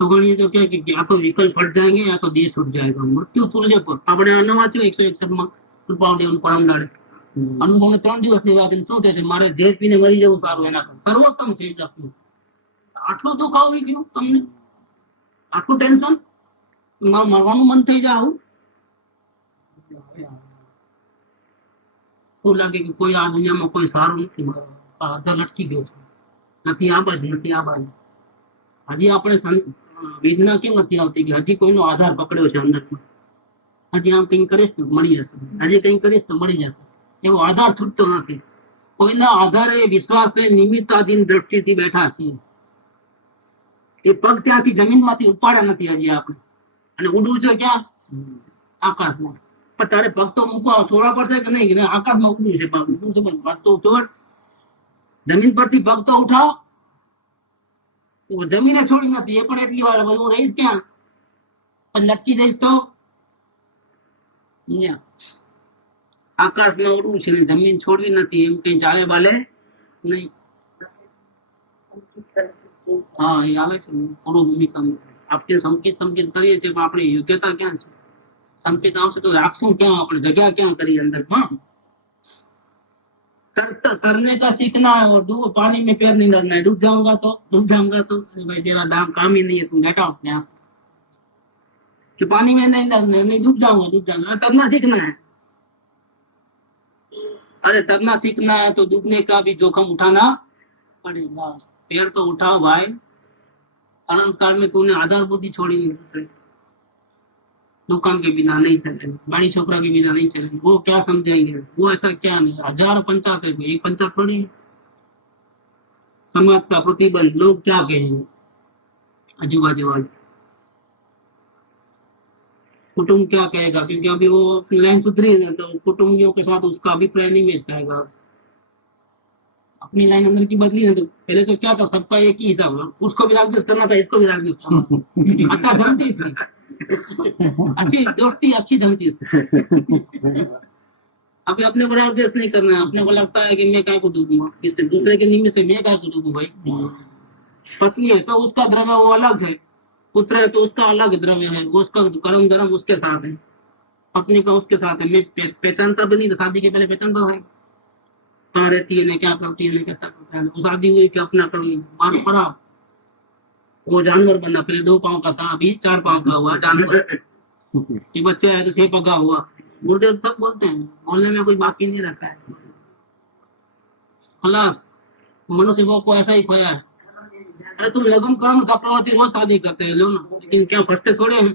સોગાણીએ તો કહે કે આ તો વિકલ્પ ફટ જાયંગે, આ તો દેહ છૂટ જાયગા, મૃત્યુ તુલ્ય પર. આપણે અન્નમાં થયું 161 માં કૃપાળદેવનું પરમ દાડે અનુભવને 3 દિવસની વાત. શું કહે છે? મારે દેહ પીને મરી જવું સારું, એના સર્વોત્તમ થઈ જતું. આટલું દુઃખ આવી ગયું તમને, આટલું ટેન્શન, મરવાનું મન થઈ જાય. આવું શું લાગે કે કોઈ આ દુનિયામાં કોઈ સારું નથી, આધાર લટકી ગયો છે, નથી આ બાજુ નથી આ બાજુ. હજી આપણે વેદના કેમ નથી આવતી કે હજી કોઈનો આધાર પકડ્યો છે અંદરમાં. હજી આમ કઈ કરીશ તો મળી જશે, હજી કઈ કરીશ તો મળી જશે, એવો આધાર છૂટતો નથી. કોઈના આધારે વિશ્વાસે નિમિત્તાધીન દ્રષ્ટિથી બેઠા છીએ. એ પગ ત્યાંથી જમીનમાંથી ઉપાડ્યા નથી હજી આપણે, અને ઉડવું છે ક્યાં? આકાશમાં. પણ તારે પગ તો મૂકવા છોડવા પડશે કે નહીં? આકાશમાં ઉડવું છે, પગ ઉડવું છે, પણ પગ તો છોડ. જમીન પરથી પગ તો ઉઠાવો. જમીને છોડી નથી, એ પણ એટલી વાર હું રહીશ ક્યાં? પણ લટકી જઈશ તો આકાશમાં ઉડવું છે, જમીન છોડવી નથી, એમ કઈ ચાલે બાલે નહીં. હા, એ આવે છે થોડું ભૂમિકા. આપણે સંકેત કરીએ છીએ, પણ આપણી યોગ્યતા ક્યાં છે? સંકેત આવશે તો રાખશું ક્યાં? આપણે જગ્યા ક્યાં કરી અંદર? तरने का सीखना है और पानी में पैर नहीं डालना है. डूब जाऊंगा तो भाई तेरा दाम काम ही नहीं है, तुम बैठा अपने आप. तो पानी में नहीं डालना, नहीं डूब जाऊंगा. तरना सीखना है. अरे तरना सीखना है तो डूबने का भी जोखिम उठाना पड़ेगा. पैर तो उठाओ भाई. अनंत काल में तूने आधार बुद्धि छोड़ी नहीं. दुकान के बिना नहीं चले, बड़ी छोकरा के बिना नहीं चले. वो क्या समझेंगे? वो ऐसा क्या नहीं. 1000 पंचायत है, एक पंचायत थोड़ी. समाज का प्रतिबंध, लोग क्या कहेंगे आजू बाजू वाले, कुटुंब क्या कहेगा? क्योंकि अभी वो लाइन सुधरी है तो कुटुंबियों के साथ उसका अभिप्राय नहीं मिल पाएगा. अपनी लाइन अंदर की बदली है तो पहले तो क्या था, सबका एक ही हिसाब. उसको भी राजनीति करना था, इसको भी राजनीति करना. अच्छा जानती थी, अच्छी दोस्ती, अच्छी धमकी. अभी अपने को राजदेश नहीं करना है. अपने को लगता है कि मैं काय को डूबूंगा, किससे दूसरे के निमित्त से मैं काय को डूबूं भाई. पत्नी है तो उसका द्रव्य वो अलग है, पुत्र है तो उसका अलग द्रव्य है, वो उसका कर्म धर्म उसके साथ है, पत्नी का उसके साथ है. मैं पहचानता भी नहीं था, शादी के पहले पहचानता था कहाँ रहती है, ने क्या करती है, ने कैसा करता है. शादी हुई कि अपना कर्म मार पड़ा, वो जानवर बना. पहले 2 पांव का था, अभी 4 पांव का हुआ जानवर. ये बच्चा है तो 6 पगा हुआ. गुरुदेव सब बोलते हैं, बोलने में कोई बाकी नहीं रहता है. अल्लाह मनुष्य को ऐसा ही खोया है. अरे तुम लगन काम कपड़ावती वो शादी करते हैं लो ना, लेकिन क्या फटते थोड़े हैं.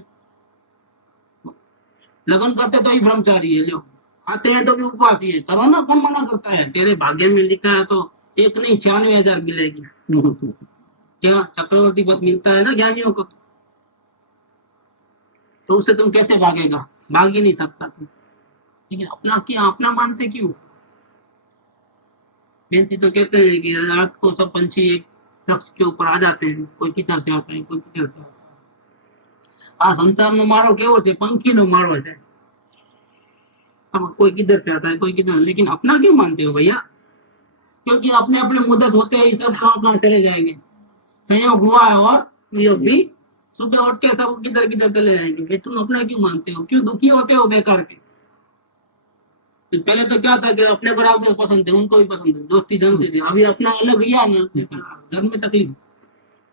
लगन करते तो ही ब्रह्मचारी है, लो आते हैं तो भी उपवासी है. करो ना, कौन मना करता है? तेरे भाग्य में लिखा है तो एक नहीं 96,000 मिलेगी. क्या चक्रवर्ती पद मिलता है ना ज्ञानियों को, तो उससे तुम कैसे भागेगा? भाग ही नहीं सकता तुम. लेकिन अपना क्या, अपना मानते क्यों? बेंसी तो कहते हैं कि रात को सब पंछी एक शख्स के ऊपर आ जाते हैं. कोई किधर से आता है, कोई किधर से आता है. आ संसार नो मारो केवो छे, पंखी नो मारो है. अब कोई किधर से आता है, कोई किधर. लेकिन अपना क्यों मानते हो भैया? क्योंकि अपने अपने मुद्दत होते हैं, सब कहाँ चले जाएंगे. संयोग हुआ है और वियोग भी. सुबह उठ के सब किधर किधर चले जाएंगे. तुम अपना क्यों मानते हो? क्यों दुखी होते हो बेकार के? तो पहले तो क्या था कि अपने को राजदेश पसंद थे, उनको भी पसंद है, दोस्ती जमती थी. अभी अपना अलग गया ना, घर में तकलीफ.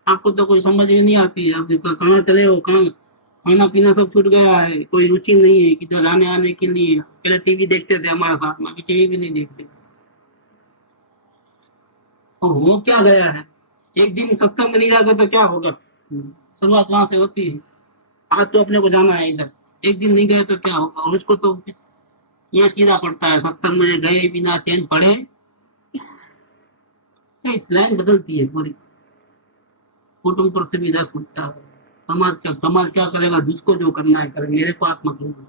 आपको तो कोई समझ में नहीं आती है. आप कहाँ चले हो, कहाँ खाना पीना सब छूट गया है, कोई रुचि नहीं है किधर आने आने के लिए. पहले टीवी देखते थे हमारे साथ में, अभी टीवी भी नहीं देखते. और हो क्या गया है? एक दिन सत्संग में नहीं जाते तो क्या होगा? शुरुआत वहां से होती है. आज तो अपने को जाना है इधर, एक दिन नहीं गए तो क्या होगा? और उसको तो यह सीधा पड़ता है. सत्संग में गए बिना चैन पड़े, लाइन बदलती है पूरी. कुटुंब पर से भी दस उठता है. समाज क्या करेगा? जिसको जो करना है करे, मेरे को आत्मा करूंगा.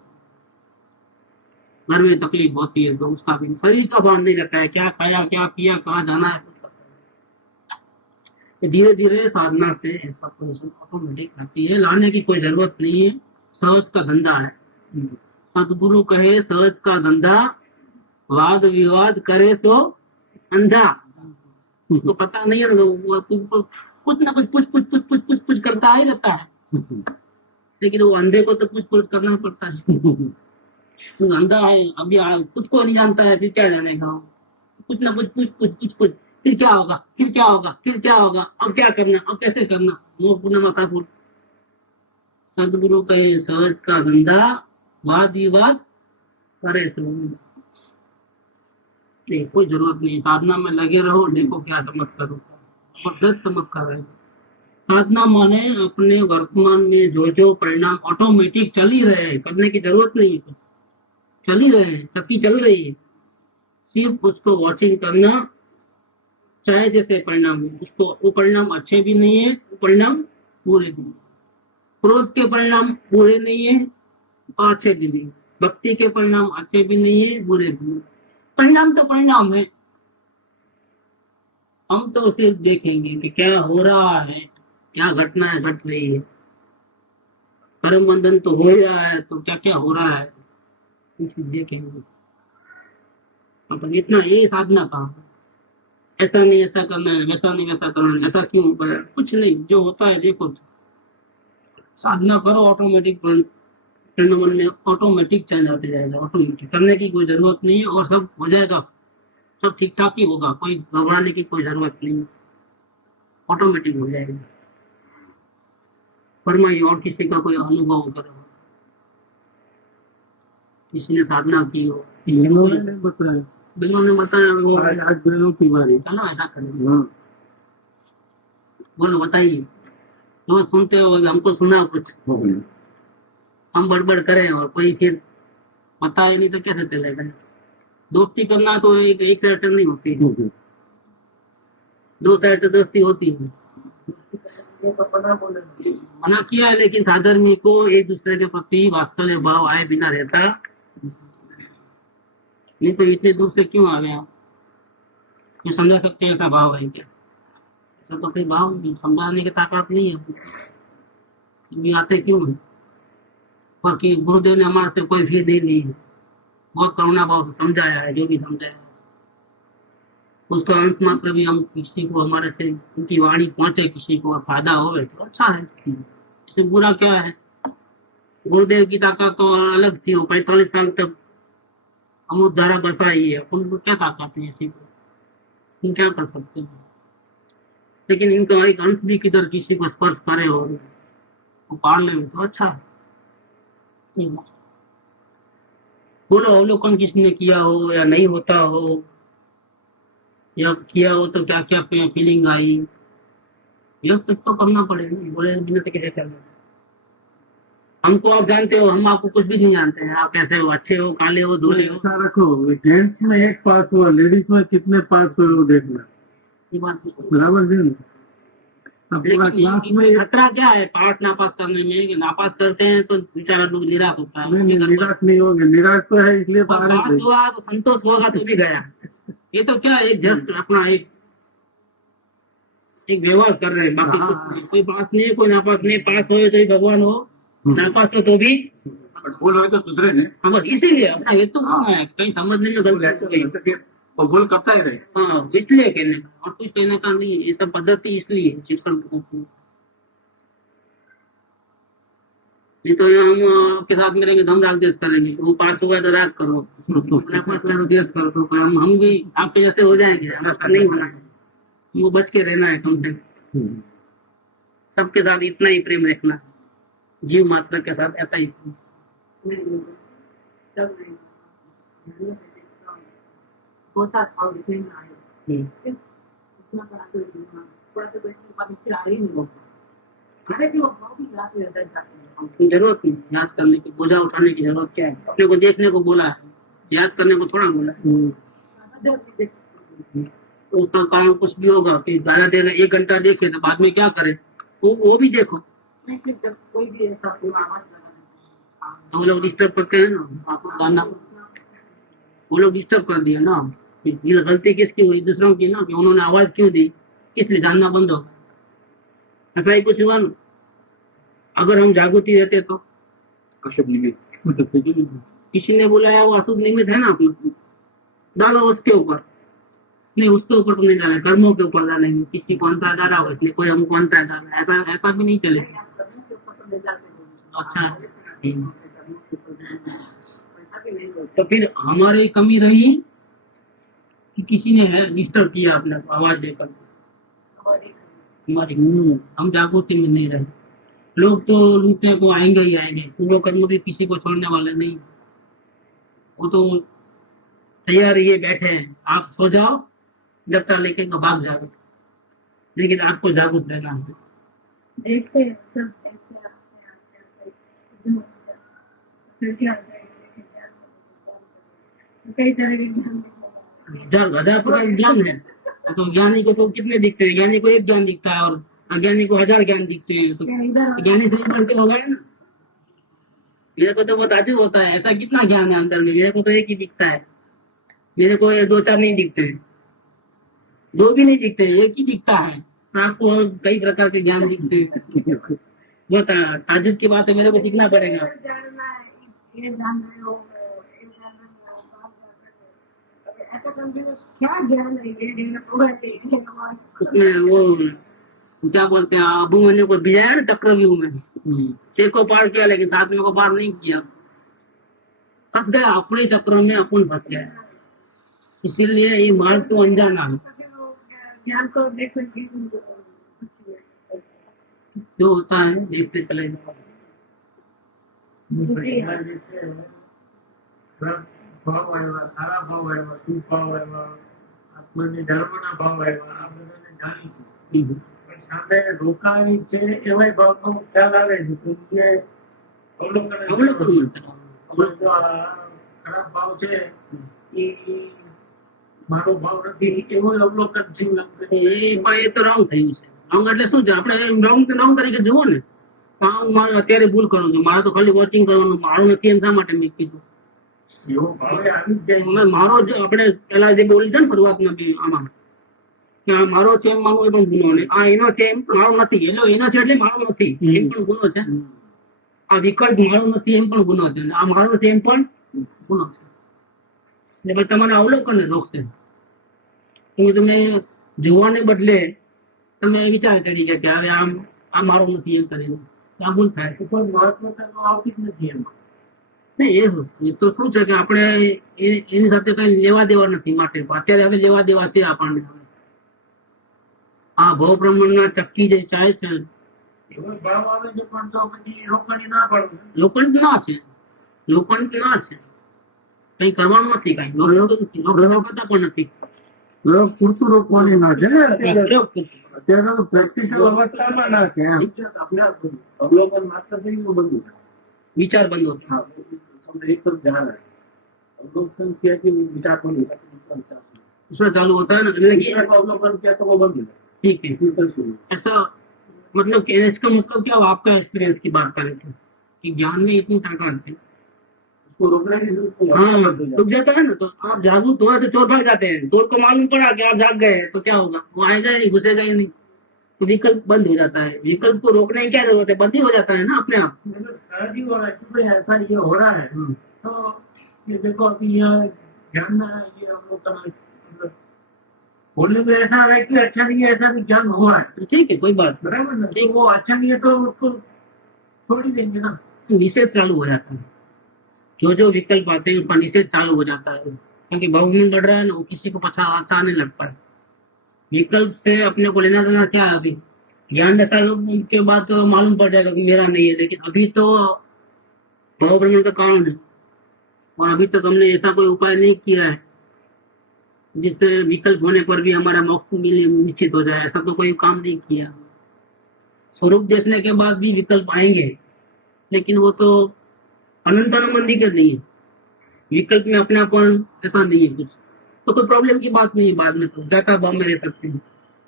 घर में तकलीफ होती है तो उसका भी शरीर का भान नहीं रहता है. क्या खाया, क्या पिया, कहाँ जाना है. धीरे धीरे साधना से ऐसा पोजीशन ऑटोमेटिक आती है. लाने की कोई जरूरत नहीं है. सहज का धंधा है. सदगुरु कहे सहज का धंधा, वाद विवाद करे तो अंधा. तो पता नहीं है, कुछ ना कुछ करता ही रहता है. लेकिन वो अंधे को तो कुछ करना पड़ता है. तो अंधा है, अभी कुछ को नहीं जानता है, फिर क्या जानेगा? कुछ ना कुछ. फिर क्या होगा, फिर क्या होगा, फिर क्या होगा, अब क्या करना, अब कैसे करना. वो पुनः माता फूल. सदगुरु कहे सहज का धंधा, वाद विवाद करे तो नहीं. कोई जरूरत नहीं. साधना में लगे रहो, देखो क्या चमत्कार होता है. चमत्कार है. साधना माने अपने वर्तमान में जो जो परिणाम ऑटोमेटिक चल ही रहे हैं, करने की जरूरत नहीं है. चल ही रहे हैं, शक्ति चल रही है. सिर्फ उसको वॉचिंग करना, चाहे जैसे परिणाम हो, उसको वो परिणाम अच्छे भी नहीं है, वो परिणाम बुरे भी नहीं। क्रोध के परिणाम बुरे नहीं है और अच्छे भी नहीं, भक्ति के परिणाम अच्छे भी नहीं है, बुरे भी नहीं। परिणाम तो परिणाम है, हम तो सिर्फ देखेंगे कि क्या हो रहा है, क्या घटनाएं घट रही है। कर्म बंधन तो हो रहा है, तो क्या क्या हो रहा है इसे देखेंगे। अपन इतना ये साधना कहाँ है? ऐसा नहीं ऐसा करना है, वैसा नहीं वैसा करना है, ऐसा क्यों कर, कुछ नहीं, जो होता है देखो। साधना करो, ऑटोमेटिक मन में ऑटोमेटिक चल जाते जाएगा। ऑटोमेटिक करने की कोई जरूरत नहीं है और सब हो जाएगा, सब ठीक ठाक ही होगा, कोई घबराने की कोई जरूरत नहीं है, ऑटोमेटिक हो जाएगा। फरमाइए, और किसी का कोई अनुभव करो, किसी ने साधना की हो। बहनों ने बताया, बिल्लों ने बताया वो आज बहनों की बारी। चलो ऐसा करें। बोलो बताइए, जो सुनते हो हमको सुना कुछ, हम बड़बड़ करें और कोई फिर बताए नहीं तो कैसे चलेगा। दोस्ती करना तो एक साइड नहीं होती, दो साइड दोस्ती होती है। मना किया है, लेकिन साधर्मी को एक दूसरे के प्रति वास्तविक भाव आए बिना रहता नहीं, तो इतने दूर से क्यों आ गया, ये समझा सकते हैं ऐसा भाव है क्या? ऐसा तो कोई भाव समझाने की ताकत नहीं है, भी आते क्यों है? बाकी गुरुदेव ने हमारे से कोई फीस नहीं ली है, बहुत करुणा भाव समझाया है, जो भी समझाया उसका अंत मात्र भी हम किसी को हमारे से उनकी वाणी पहुंचे, किसी को फायदा हो तो अच्छा है, इससे बुरा क्या है। गुरुदेव की ताकत तो अलग थी, वो 45 साल तक अमृत धारा बरसाई है, उनको क्या ताकत है ऐसी को, हम क्या कर सकते हैं। लेकिन इनका एक अंश भी किधर किसी को स्पर्श करे और वो पार ले तो अच्छा है। बोलो, अवलोकन किसने किया हो या नहीं होता हो, या किया हो तो क्या क्या फीलिंग आई, यह सब तो करना पड़ेगा, बोले बिना तो कैसे चलेगा। हमको आप जानते हो, हम आपको कुछ भी नहीं जानते हैं, आप कैसे हो, अच्छे हो, काले हो, दूल्हे हो। ऐसा रखो, जेंट्स में एक पास हुआ, लेडीज में कितने पास हुए वो देखना, ये बात बराबर है ना? अब पूरा क्लास में खतरा क्या है पाठ नापास करने में, कि नापास करते हैं तो बेचारा लोग निराश होता है। निराश नहीं होंगे, निराश तो है इसलिए तो आ रहे पास हुआ तो संतोष होगा तो भी गया। ये तो क्या एक जस्ट अपना एक व्यवहार कर रहे हैं, बाकी कुछ नहीं। कोई पास नहीं है, कोई नापास नहीं, पास हो तो ही भगवान हो, नापास हो तो भी भूल हो तो दूसरे ने हाँ, इसीलिए अपना ये तो होना है, कहीं समझने में गलती हो गई। वो भूल करता ही रहे। हाँ, इसलिए कहने का और कुछ कहने का नहीं है, ये सब पद्धति इसलिए चित्रण नहीं तो हम आपके साथ में रहेंगे तो हम राग देश करेंगे, तो वो पास हुआ तो राग करो, पास हुआ तो देश करो, तो हम भी आपके जैसे हो जाएंगे, ऐसा नहीं होना है, वो बच के रहना है कम से कम। सबके साथ इतना ही प्रेम रखना, जीव मात्र के साथ ऐसा ही। जरूरत नहीं याद करने की, बोझा उठाने की जरूरत क्या है, अपने को देखने को बोला है, याद करने को थोड़ा बोला है। उसका कारण कुछ भी होगा कि ज्यादा देर 1 घंटा देखे तो बाद में क्या करे, वो भी देखो। कोई भी ऐसा वो लोग डिस्टर्ब करते हैं ना, आपको गाना वो लोग डिस्टर्ब कर दिया ना, ये गलती किसकी हुई, दूसरों की ना, कि उन्होंने आवाज क्यों दी, इसलिए जानना बंद हो, ऐसा ही कुछ हुआ ना। अगर हम जागृति रहते तो अशुभ निमित्त किसी ने बुलाया, वो अशुभ निमित्त है ना, अपना डालो उसके ऊपर, नहीं उसके ऊपर तो नहीं डाला, कर्मों के ऊपर डालेंगे, किसी को अंतर डाला हो इसलिए कोई हमको अंतर डाला, ऐसा भी नहीं चलेगा। अच्छा, तो फिर हमारी कमी रही कि किसी ने डिस्टर्ब किया अपने को आवाज देकर, हमारी हम जागृति में नहीं रहे। लोग तो लूटने को आएंगे ही आएंगे, पूर्व कर्म भी किसी को छोड़ने वाले नहीं, वो तो तैयार ये बैठे हैं, आप सो जाओ जब तक लेके भाग जाओ, लेकिन आपको जागरूक रहना है। हजार प्रकार के ज्ञान है। तो ज्ञानी को तो कितने दिखते हैं? ज्ञानी को एक ज्ञान दिखता है और अज्ञानी को 1000 ज्ञान दिखते हैं। तो ज्ञानी से बढ़ के होगा ना। मेरे को तो बहुत अजीब होता है, ऐसा कितना ज्ञान है अंदर में, मेरे को तो एक ही दिखता है। मेरे को 2-4 नहीं दिखते, 2 भी नहीं दिखते, एक ही दिखता है। आपको कई प्रकार के ज्ञान दिखते हैं। बहुत ताजुब की बात है, मेरे को सीखना पड़ेगा। क्या ज्ञान है ये? उसमें वो क्या बोलते हैं, अबू मैंने को भिजाया ना चक्रव्यूह में, 6 को पार किया लेकिन 7वें को पार नहीं किया। फंस गया अपने चक्रों में, अपन फंस गया। इसीलिए ये मार्ग तो अनजाना है। ज्ञान को देखो जो होता है देखते चले। ભાવ આવ્યા, સારા ભાવ આવ્યા, શું ભાવ આવ્યા, આત્માની ધર્મના ભાવ આવ્યા, આ બધાને જાણીશું. પણ સામે રોકાઈ છે એવાય ભાવનો ખ્યાલ આવે છે કે જે અવલોકન જ કરવું. જો આ ખરાબ ભાવ છે એ મારો ભાવ નથી એવો અવલોકન થયું. એ તો રોંગ થયું છે. રોંગ એટલે શું છે? આપણે રોંગ તરીકે જુઓ ને. હું મારે અત્યારે ભૂલ કરું છું, મારે તો ખાલી વોચિંગ કરવાનું, મારું નથી એમ શા માટે મેં કીધું? એવો ભાવે આવી જ જાય. મારો જો આપણે પેલા જે બોલી છે ને શરૂઆતમાં બી આમાં કે આ મારો છે એમ માનવું એ પણ ગુનો, ને આ એનો છે એમ મારો નથી, એનો છે એટલે મારો નથી એમ પણ ગુનો છે. આ વિકલ્પ મારો નથી એમ પણ ગુનો છે, આ મારો છે એમ પણ ગુનો છે. એટલે પછી તમારે અવલોકન રોકશે. હું તમે જોવાને બદલે તમે વિચાર કરી કે હવે આ મારો નથી એમ કરીને આ ભૂલ થાય. કોઈ મહત્વતા તો આવતી જ નથી એમાં. એ તો શું છે કે આપણે એની સાથે કઈ લેવા દેવા નથી માટે અત્યારે હવે લેવા દેવા છે આપણને. આ ભાવ પ્રમાણના ટકી જે ચાય છે એવો ભાવ આવે છે પણ તો પછી રોકણી ના પડે. લોકોને ના છે, લોકોને ના છે, કઈ કરવાનું નથી, કઈ કરતા પણ નથી. પ્રયોગ પૂરતું રોકવાની ના છે ને અત્યારે. પ્રયોગ પૂરતું. અત્યારે તો પ્રેક્ટિકલ અવસ્થામાં ના છે એમ. આપણે અવલોકન માત્ર થઈ ગયું બધું. વિચાર બંધ હતો. हाँ, एक तो ध्यान है अवलोकन किया कि विचार बंद हो जाता है. दूसरा चालू होता है ना, लेकिन अवलोकन किया तो वो बंद हो जाता ठीक है है. फिर शुरू. ऐसा मतलब कि इसका मतलब क्या, आपका एक्सपीरियंस की बात करें थे कि ज्ञान में इतनी ताकत है, उसको रोकना नहीं है. हाँ रुक जाता है ना. तो आप जागरूक हुआ तो चोर भाग जाते हैं, चोर को मालूम पड़ा कि आप जाग गए तो क्या होगा, वो आएगा ही घुसेगा ही नहीं, तो विकल्प बंद हो जाता है. विकल्प को रोकने की क्या जरूरत है, बंद ही हो जाता है ना अपने आप. सहज हो रहा है कि भाई ऐसा ये हो रहा है. तो ये देखो अभी यहाँ ध्यान ना ये अवलोकन मतलब बोलने में ऐसा है कि अच्छा नहीं है, ऐसा भी ज्ञान हुआ है. तो ठीक है, कोई बात बराबर ना. तो वो अच्छा नहीं है तो उसको छोड़ ही देंगे ना. नहीं. निषेध चालू हो जाता है, जो विकल्प आते हैं उनका निषेध चालू हो जाता है. क्योंकि बहुगुण बढ़ रहा है ना, वो किसी को पछा आता नहीं लगता है. विकल्प से अपने को लेना देना क्या है? अभी ज्ञान दशा के बाद तो मालूम पड़ जाएगा कि मेरा नहीं है, लेकिन अभी तो भाव प्रमाण का कारण है और अभी तक हमने ऐसा कोई उपाय नहीं किया है जिससे विकल्प होने पर भी हमारा मोक्ष मिले निश्चित हो जाए. ऐसा तो कोई काम नहीं किया. स्वरूप देखने के बाद भी विकल्प आएंगे, लेकिन वो तो अनंतानुबंधी के नहीं है. विकल्प में अपनापन ऐसा नहीं है कुछ, तो कोई प्रॉब्लम की बात नहीं है. बाद में तो जाता भाव में रह सकते हैं.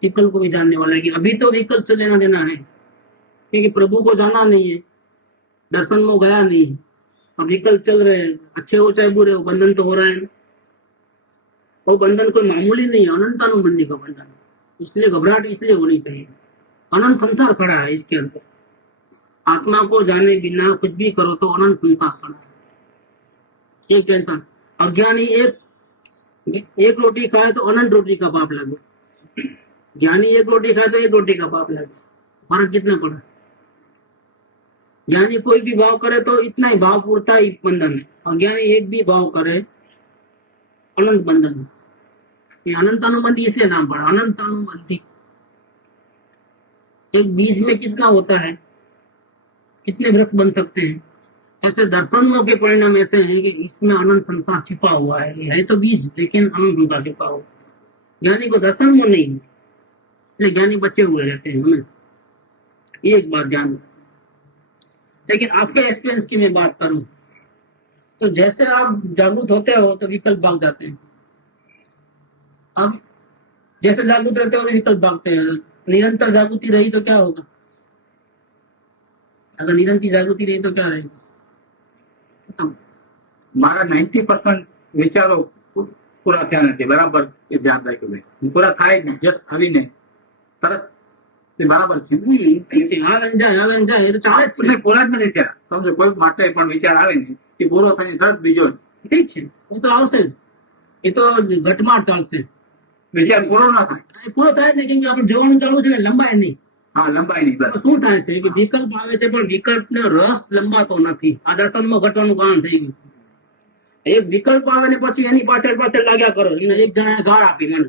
विकल्प को भी जानने वाला है कि अभी तो विकल्प से लेना देना है, क्योंकि प्रभु को जाना नहीं है, दर्शन में गया नहीं है. अब विकल्प चल रहे हैं, अच्छे हो चाहे बुरे हो, बंधन तो हो रहा है. वो बंधन कोई मामूली नहीं है, अनंतानुबंधी का बंधन. इसलिए घबराहट इसलिए होनी चाहिए. अनंत संसार खड़ा है इसके अंदर. आत्मा को जाने बिना कुछ भी करो तो अनंत संसार खड़ा है. एक टेंशन, अज्ञानी एक रोटी खाए तो अनंत रोटी का पाप लगे, ज्ञानी एक रोटी खाए तो एक रोटी का पाप लगे. फर्क कितना पड़ा? ज्ञानी कोई भी भाव करे तो इतना ही भाव पूरता ही बंधन है, अज्ञानी एक भी भाव करे अनंत बंधन है. ये अनंतानुबंधी इसलिए नाम पड़ा, अनंतानुबंधी. एक बीज में कितना होता है, कितने वृक्ष बन सकते हैं. ऐसे दर्शनों के परिणाम ऐसे हैं कि इसमें अनंत संसार छिपा हुआ है. ये है तो बीज, लेकिन अनंत संसार छिपा हुआ. ज्ञानी को दर्शन में नहीं है, इसलिए ज्ञानी बचे हुए रहते हैं हमें. एक बात ध्यान. लेकिन आपके एक्सपीरियंस की मैं बात करूं तो जैसे आप जागरूक होते हो तो विकल्प भाग जाते हैं. अब जैसे जागृत रहते हो विकल्प भागते हैं, निरंतर जागृति रही तो क्या होगा? अगर निरंतर जागृति रही तो क्या रहेगा? खत्म। મારા 90% વિચારો પૂરા થયા નથી, બરાબર એ ધ્યાન રાખ્યું ભાઈ, પૂરા થાય જ નહીં, જસ્ટ આવીને તરત તે બરાબર છે. હાલ અંજાય એ તો ચાલે જ છે. નહીં, પૂરા જ નથી થયા. સમજો કોઈ માટે પણ વિચાર આવે ને એ પૂરો થઈને તરત બીજો ઠીક છે, એ તો આવશે જ. એ તો ઘટમાળ ચાલશે, વિચાર પૂરો ના થાય. પૂરો થાય જ નહીં, કેમ કે આપણે જોવાનું ચાલુ છે ને લંબાય નહીં. હા, લંબાઈ નહીં. બસ શું થાય છે કે વિકલ્પ આવે છે પણ વિકલ્પનો રસ લંબાતો નથી. આ દર્શનમાં ઘટવાનું કારણ થઈ ગયું. એક વિકલ્પ આવે ને પછી એની પાછળ પાછળ લાગ્યા કરો, એને એક જણા ગાળ આપી મને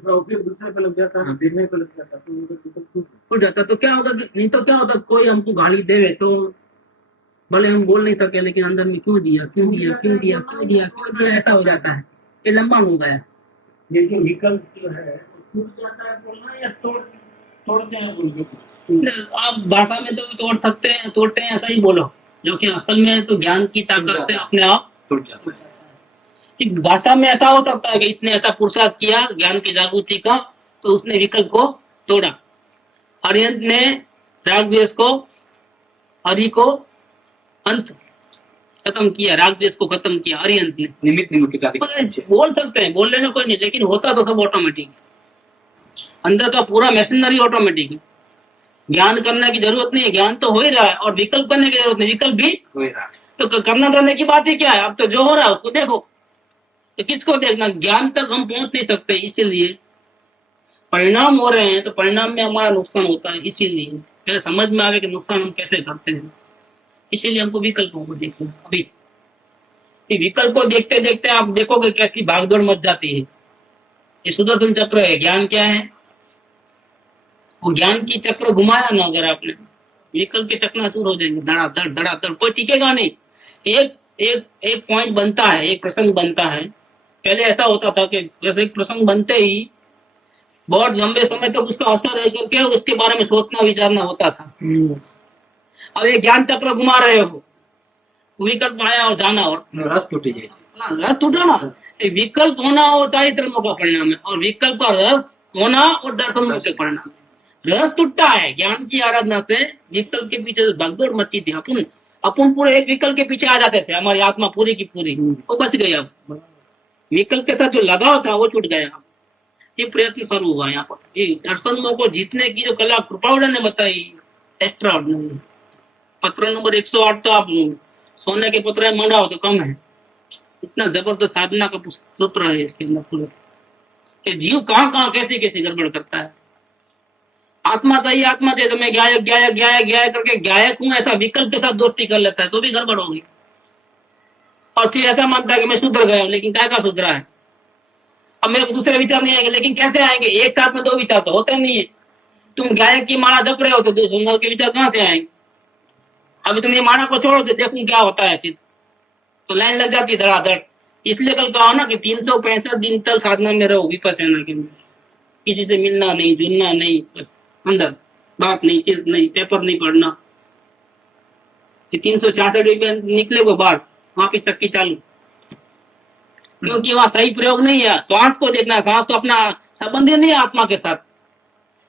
दूसरे पे लग जाता है, देखने पे लग जाता है, हो जाता तो क्या होता, नहीं तो क्या होता, कोई हमको गाली देवे तो भले हम बोल नहीं सके लेकिन अंदर में क्यों दिया क्यों दिया क्यों दिया क्यों दिया क्यों दिया, ऐसा हो जाता है. ये लंबा हो गया. ये जो विकल्प जो है वो टूट जाता है बोलना या तोड़ते हैं बोलना? आप भाषा में तो तोड़ सकते हैं, तोड़ते हैं ऐसा ही बोलो, जो कि असल में तो ज्ञान की ताकत से अपने आप તૂટ જાતો है. कि भाषा में ऐसा हो सकता है कि इसने ऐसा पुरुषार्थ किया ज्ञान की जागृति का तो उसने विकल्प को तोड़ा. अरिहंत ने राग द्वेष को, हरि को अंत खत्म किया, राग द्वेष को खत्म किया अरिहंत ने. નિમિત્ત નિમિત્તિકાથી बोल सकते हैं, बोल लेना कोई नहीं, लेकिन होता तो सब ऑटोमेटिक. अंदर का पूरा मशीनरी ऑटोमेटिक है. ज्ञान करने की जरूरत नहीं है, ज्ञान तो हो ही रहा है, और विकल्प करने की जरूरत नहीं, विकल्प भी હોય રહ્યા. तो करना करने की बात ही क्या है. अब तो जो हो रहा है उसको देखो, तो किसको देखना, ज्ञान तक हम पहुंच नहीं सकते, इसीलिए परिणाम हो रहे हैं तो परिणाम में हमारा नुकसान होता है. इसीलिए पहले समझ में आवे कि नुकसान हम कैसे करते हैं, इसीलिए हमको विकल्पों को देखना. अभी ये विकल्प को देखते देखते आप देखोगे कैसी भागदौड़ मच जाती है. ये सुदर्शन चक्र है. ज्ञान क्या है, वो ज्ञान की चक्र घुमाया ना अगर आपने, विकल्प के चकनाचूर हो जाएंगे, धड़ाधड़, कोई टिकेगा नहीं. एक एक एक पॉइंट बनता है, एक प्रसंग बनता है. पहले ऐसा होता था कि जैसे एक प्रसंग बनते ही बहुत लंबे समय तक उसका असर रह करके उसके बारे में सोचना विचारना होता था. अब ये ज्ञान चक्र घुमा रहे हो, विकल्प आया और जाना, और રસ તૂટી જાય. रस टूटा ना. ये विकल्प होना होता ही धर्मों का परिणाम है, और विकल्प का रस होना और दर्शनों के परिणाम है. रस टूटता है ज्ञान की आराधना से. विकल्प के पीछे भगदौड़ मची थी, अपन पूरे एक विकल्प के पीछे आ जाते थे, हमारी आत्मा पूरी की पूरी वो बच गई. अब विकल्प के साथ जो लगाव था वो छूट गया. ये प्रयत्न शुरू हुआ यहाँ पर. ये दर्शनों को जीतने की जो कला कृपावड़ ने बताई, एक्स्ट्रा ऑर्डिनरी. पत्र नंबर 108 तो आप सोने के पत्र में मंगाओ तो कम है. इतना जबरदस्त साधना का सूत्र है इसके अंदर पूरा, कि जीव कहाँ कहाँ कैसे कैसे गड़बड़ करता है. आत्मा चाहिए, आत्मा चाहिए तो मैं गायक गायक गायक गायक करके गायक हूं ऐसा विकल्प के साथ दोस्ती कर लेता है तो भी गड़बड़ होगी. और फिर ऐसा मानता है कि मैं सुधर गया हूं, लेकिन क्या का सुधरा है. अब मेरे को दूसरे विचार नहीं आएंगे, लेकिन कैसे आएंगे, एक साथ में दो विचार तो होते नहीं है. तुम गायक की माला जप रहे हो तो दूसरे के विचार कहाँ से आएंगे. अभी तुम ये माला को छोड़ो तो देखूं क्या होता है, फिर तो लाइन लग जाती धड़ाधड़. इसलिए कल कहा ना कि 365 दिन तक साधना में रहो विपस्सना के में, किसी से मिलना नहीं, जुलना नहीं, बस अंदर बात नहीं, चीज नहीं, पेपर नहीं पढ़ना. 366 दिन निकले को बाहर वहां पे चक्की चालू, क्योंकि वहां सही प्रयोग नहीं है. श्वास को देखना, श्वास तो अपना संबंध नहीं है आत्मा के साथ.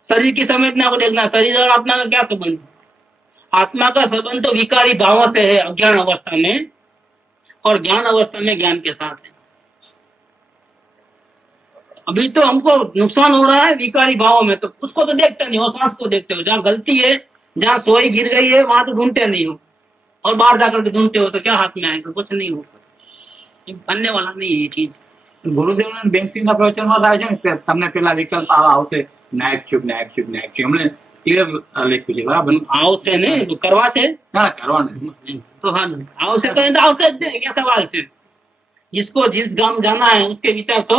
शरीर की संवेदना को देखना, शरीर और आत्मा का क्या संबंध. आत्मा का संबंध तो विकारी भावों से है अज्ञान अवस्था में, और ज्ञान अवस्था में ज्ञान के साथ है. अभी तो हमको नुकसान हो रहा है विकारी भावों में, तो उसको तो देखते नहीं हो, सांस को देखते हो. जहाँ गलती है, जहाँ सोई गिर गई है वहां तो ढूंढते नहीं हो, और बाहर जाकर के ढूंढते हो तो क्या हाथ में आएगा, कुछ नहीं होगा. बनने वाला नहीं है ये चीज. ગુરુદેવના બેંકિંગના પ્રવચનમાં થાય છે ને, તમને પેલા વિકલ્પ આવા આવશે, નાયક છુપ નાયક છુપ નાયક છુપ, એમણે ક્લિયર લખ્યું છે, બરાબર. आओ से नहीं तो करवा से, ના કરવાનું. तो हाँ आओ से तो आओ से क्या सवाल है. जिसको जिस गांव जाना है उसके विचार तो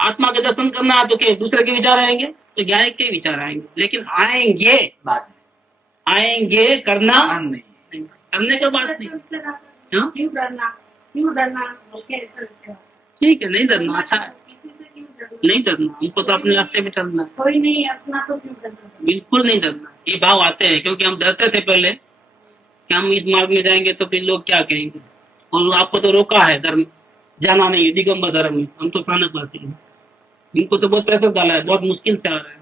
आत्मा के दर्शन करना है तो क्या दूसरे के विचार आएंगे, तो गायक के विचार आएंगे. लेकिन आएंगे બાદ आएंगे करना નહીં. करने के बाद नहीं. हाँ? क्यों डरना उसके ऐसा लगता है। ठीक है, नहीं डरना, अच्छा है, किसी से क्यों डरना, नहीं डरना, हमको तो अपने रास्ते पे चलना है, कोई नहीं अपना तो क्यों डरना। बिल्कुल नहीं डरना. ये भाव आते हैं क्योंकि हम डरते थे पहले कि हम इस मार्ग में जाएंगे तो फिर लोग क्या कहेंगे, और आपको तो रोका है धर्म जाना नहीं, दिगंबर धर्म में, हम तो स्थानकवासी हैं. इनको तो बहुत प्रेशर डाला है, बहुत मुश्किल से आ रहा है,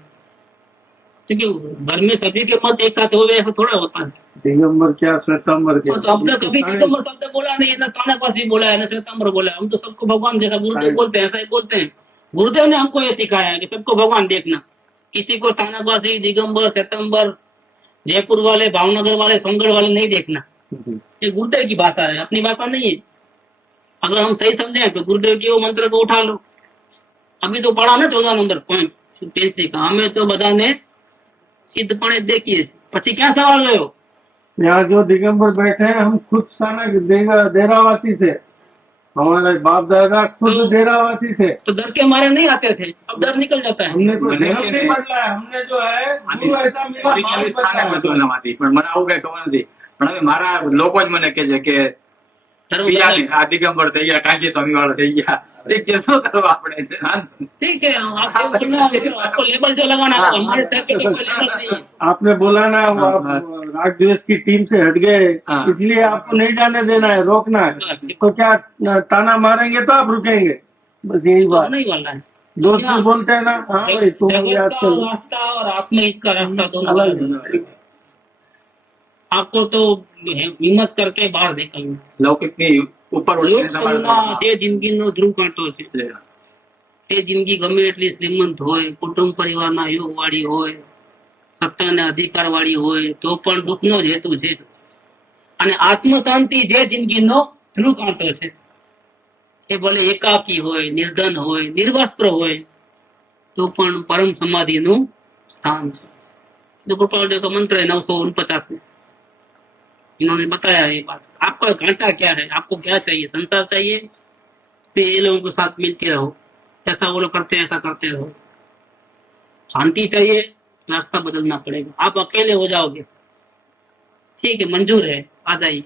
क्योंकि घर में सभी के मत एक साथ हो गए, ऐसा थोड़ा होता है। दिगंबर क्या श्वेतांबर क्या? तो अब तक कभी दिगंबर शब्द बोला नहीं है, ना तानापासी बोला है, ना श्वेतांबर बोला है। हम तो सबको भगवान जैसा गुरुदेव बोलते हैं, ऐसा ही बोलते हैं। गुरुदेव ने हमको ये सिखाया है कि सबको भगवान देखना, किसी को तानापासी, दिगंबर, श्वेतांबर, जयपुर वाले, भावनगर वाले, सोनगढ़ वाले नहीं देखना। ये गुरुदेव की भाषा है, अपनी भाषा नहीं है। अगर हम सही समझे तो गुरुदेव के वो मंत्र को उठा लो। अभी तो पढ़ा ना 14 नंबर पॉइंट पेंसी का, हमें तो बधाने सिद्धपणे देखिए। પછી क्या सवाल लो? यहाँ जो दिगंबर बैठे हैं, हम खुद साना देरावासी थे, हमारे बाप दादा खुद देरावासी थे। तो डर के मारे नहीं आते थे, अब डर निकल जाता है। हमने कोई धर्म नहीं बदला है, हमने जो है गुरु ऐसा मिला બદલવામાંથી પણ મને આવું કઈ ખબર નથી, પણ હવે મારા લોકો જ મને કહે છે કે धर्म બીજા बदले। આ દિગંબર થઈ ગયા, કાંજી સ્વામી વાળા થઈ ગયા, ઠીક છે, શું કરવા આપણે? ठीक है, आपको बोलना है, आपको लेबल जो लगाना है, हमारे तरफ के कोई लेबल नहीं है। आपने बोला ना, वो आप राग द्वेष की टीम से हट गए, हाँ। इसलिए आपको नहीं जाने देना है, रोकना है। तो क्या ताना मारेंगे तो आप रुकेंगे? बस यही तो बात। नहीं वाला है। दोस्त भी बोलते हैं ना, हाँ भाई तुम जगत याद का करो। रास्ता और आत्मिक का रास्ता दोनों अलग है। आपको तो हिम्मत करके बाहर निकलना। લૌકિકની ઉપર લોક ઉઠીને સન્ના તમારે જે જિંદગીનો ધ્રુવ કાંટો છે, એ જિંદગી ગમે એટલી શ્રીમંત હોય, કુટુંબ પરિવારના યોગ વાળી હોય, સત્તાના અધિકાર વાળી હોય, તો પણ દુઃખનો જ હેતુ છે। અને આત્મ શાંતિ જે જિંદગીનો ધ્રુવ કાંટો છે, એ ભલે એકાકી હોય, નિર્ધન હોય, નિર્વસ્ત્ર હોય, તો પણ પરમ સમાધિનું स्थान है। जो गोपाल जी का मंत्र है 949 में, इन्होंने बताया ये बात। आपका घाटा क्या है, आपको क्या चाहिए? संसार चाहिए तो ये लोगों के साथ मिलके रहो, ऐसा वो लोग करते हैं ऐसा करते रहो। शांति चाहिए, रास्ता बदलना पड़ेगा। आप अकेले हो जाओगे, ठीक है, मंजूर है, आ जाइए।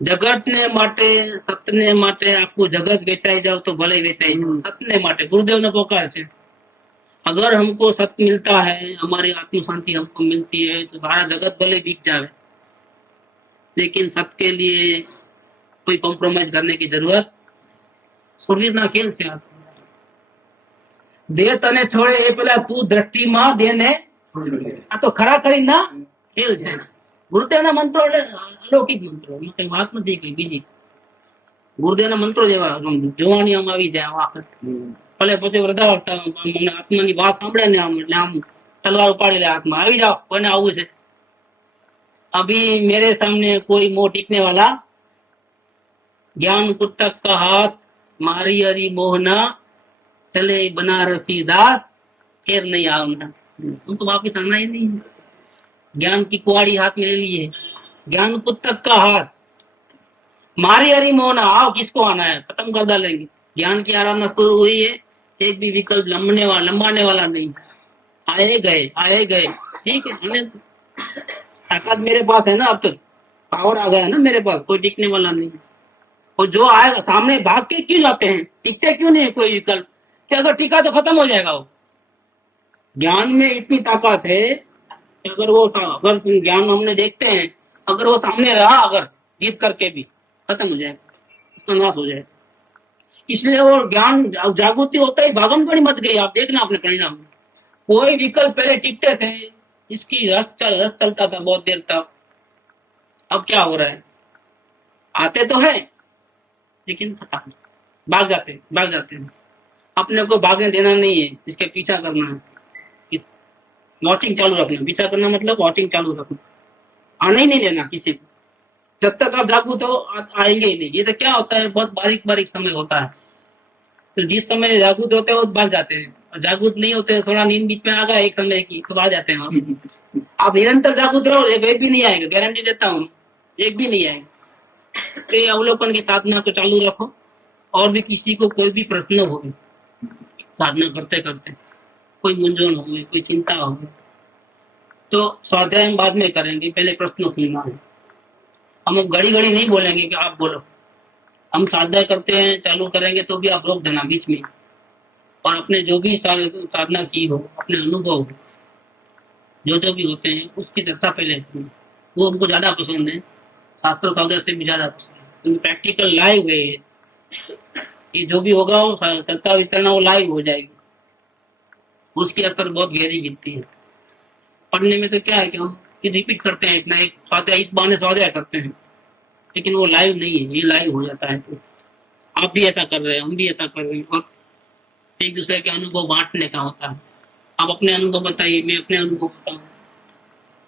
जगत ने माटे, सत्य माटे आपको जगत वेचाई जाओ तो भले वेचाई जाओ, सत्य माटे गुरुदेव ने पोकार है। अगर हमको सत्य मिलता है, हमारी आत्म शांति हमको मिलती है, तो सारा जगत भले बिक जाए, लेकिन सत्य के लिए कोई कॉम्प्रोमाइज करने की जरूरत सुरवीरना खेल से आता है। दे तने छोड़े ए पेला तू दृष्टि में देने, आ तो खरा करी ना खेल છે। ગુરુદેવના મંત્રો એટલે અલૌકિક મંત્રો, એમાં કઈ વાત નથી કઈ બીજી। ગુરુદેવના મંત્રો જેવા જોવાની આમ આવી જાય આ વખત, ભલે પછી વૃદ્ધાવસ્થા મને આત્માની વાત સાંભળે ને આમ એટલે આમ તલવાર ઉપાડી લે હાથમાં, આવી જાઓ કોને આવું છે। अभी मेरे सामने कोई मोह टिकने वाला, ज्ञान कुत्तक का हाथ मारी हरी मोहना, चले बनारसी दास, फिर नहीं आना। उनको वापिस आना ही नहीं है। ज्ञान की कुआड़ी हाथ में ले लिए, ज्ञान पुस्तक का हाथ मारी हरी मोहना, आओ किसको आना है, खत्म कर डालेंगे। ज्ञान की आराधना शुरू हुई है, एक भी विकल्प लंबाने वाला नहीं, आए गए, ठीक है। ताकत मेरे पास है ना, अब तक पावर आ गया है ना मेरे पास, कोई टिकने वाला नहीं। और जो आएगा सामने भाग के क्यों जाते हैं, टिकते क्यों नहीं है कोई विकल्प, कि अगर टिका तो खत्म हो जाएगा वो। ज्ञान में इतनी ताकत है कि अगर ज्ञान हमने देखते हैं, अगर वो सामने रहा, अगर जीत करके भी खत्म हो जाएगा, उसका नाश हो जाएगा। इसलिए वो ज्ञान जागृति होता ही भागम थोड़ी मत गई। आप देखना अपने परिणाम में, कोई विकल्प पहले टिकते थे, इसकी रस चलता था बहुत देर तक। अब क्या हो रहा है, आते तो है लेकिन पता नहीं, भाग जाते हैं। अपने को भागने देना नहीं है, इसके पीछा करना है, वॉचिंग चालू रखना। पीछा करना मतलब वॉचिंग चालू रखना, आने ही नहीं देना किसी को। जब तक आप जागरूक हो आएंगे ही नहीं। ये तो क्या होता है, बहुत बारीक समय होता है, तो जिस समय जागरूक होते हैं वो भाग जाते हैं, और जागरूक नहीं होते, थोड़ा नींद बीच में आ गया एक समय की, तो आ जाते हैं। आप निरंतर जागरूक रहो, एक भी नहीं आएगा, गारंटी देता हूँ, एक भी नहीं आएगा। तो ये अवलोकन की साधना को चालू रखो। और भी किसी को कोई भी प्रश्न हो, साधना करते करते कोई मूंझवण हो, कोई चिंता हो, तो स्वाध्याय हम बाद में करेंगे, पहले प्रश्न सुनना है। हम घड़ी नहीं बोलेंगे कि आप बोलो, हम साधना करते हैं, चालू करेंगे तो भी आप रोक देना बीच में। और अपने जो भी साधना की हो, अपने अनुभव जो भी होते हैं, उसकी चर्चा पहले वो उनको ज्यादा पसंद है, शास्त्र का से भी ज्यादा पसंद है, क्योंकि प्रैक्टिकल लाइव है। कि जो भी होगा वो सत्ता वितरणा वो लाइव हो जाएगी, उसकी असर बहुत गहरी गिरती है। पढ़ने में तो क्या है कि हम रिपीट करते हैं इतना, एक स्वाध्याय इस बहाने स्वाध्याय करते हैं, लेकिन वो लाइव नहीं है, ये लाइव हो जाता है। तो आप भी ऐसा कर रहे हैं, हम भी ऐसा कर रहे हैं, और एक दूसरे के अनुभव बांटने का होता है। आप अपने अनुभव बताइए, मैं अपने अनुभव बताऊँ,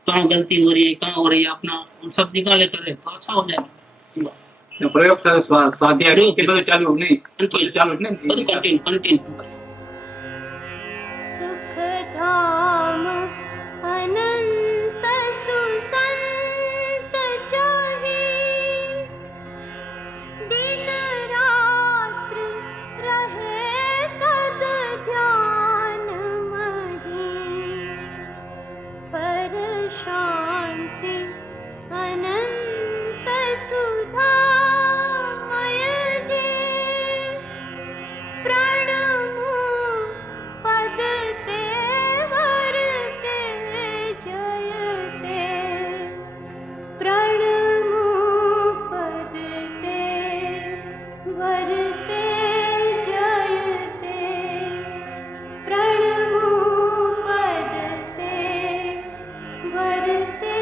कहाँ गलती हो रही है, कहाँ हो रही है, अपना सब निकाले करे तो अच्छा हो जाएगा। प्रयोग स्वाध्याय प्रयोग के બધું ચાલુ નહીં कंटिन्यू ચાલુ જ નહીં कंटिन्यू सुख धाम अनंत सुसंत चाहे, दिन रात्र रहे तद ध्यान मही, पर शांति अनंत सुधा मय जे, प्रणमो पद ते वरते जयते, प्रणमो पद ते वरते जयते, प्रणमो पद ते वरते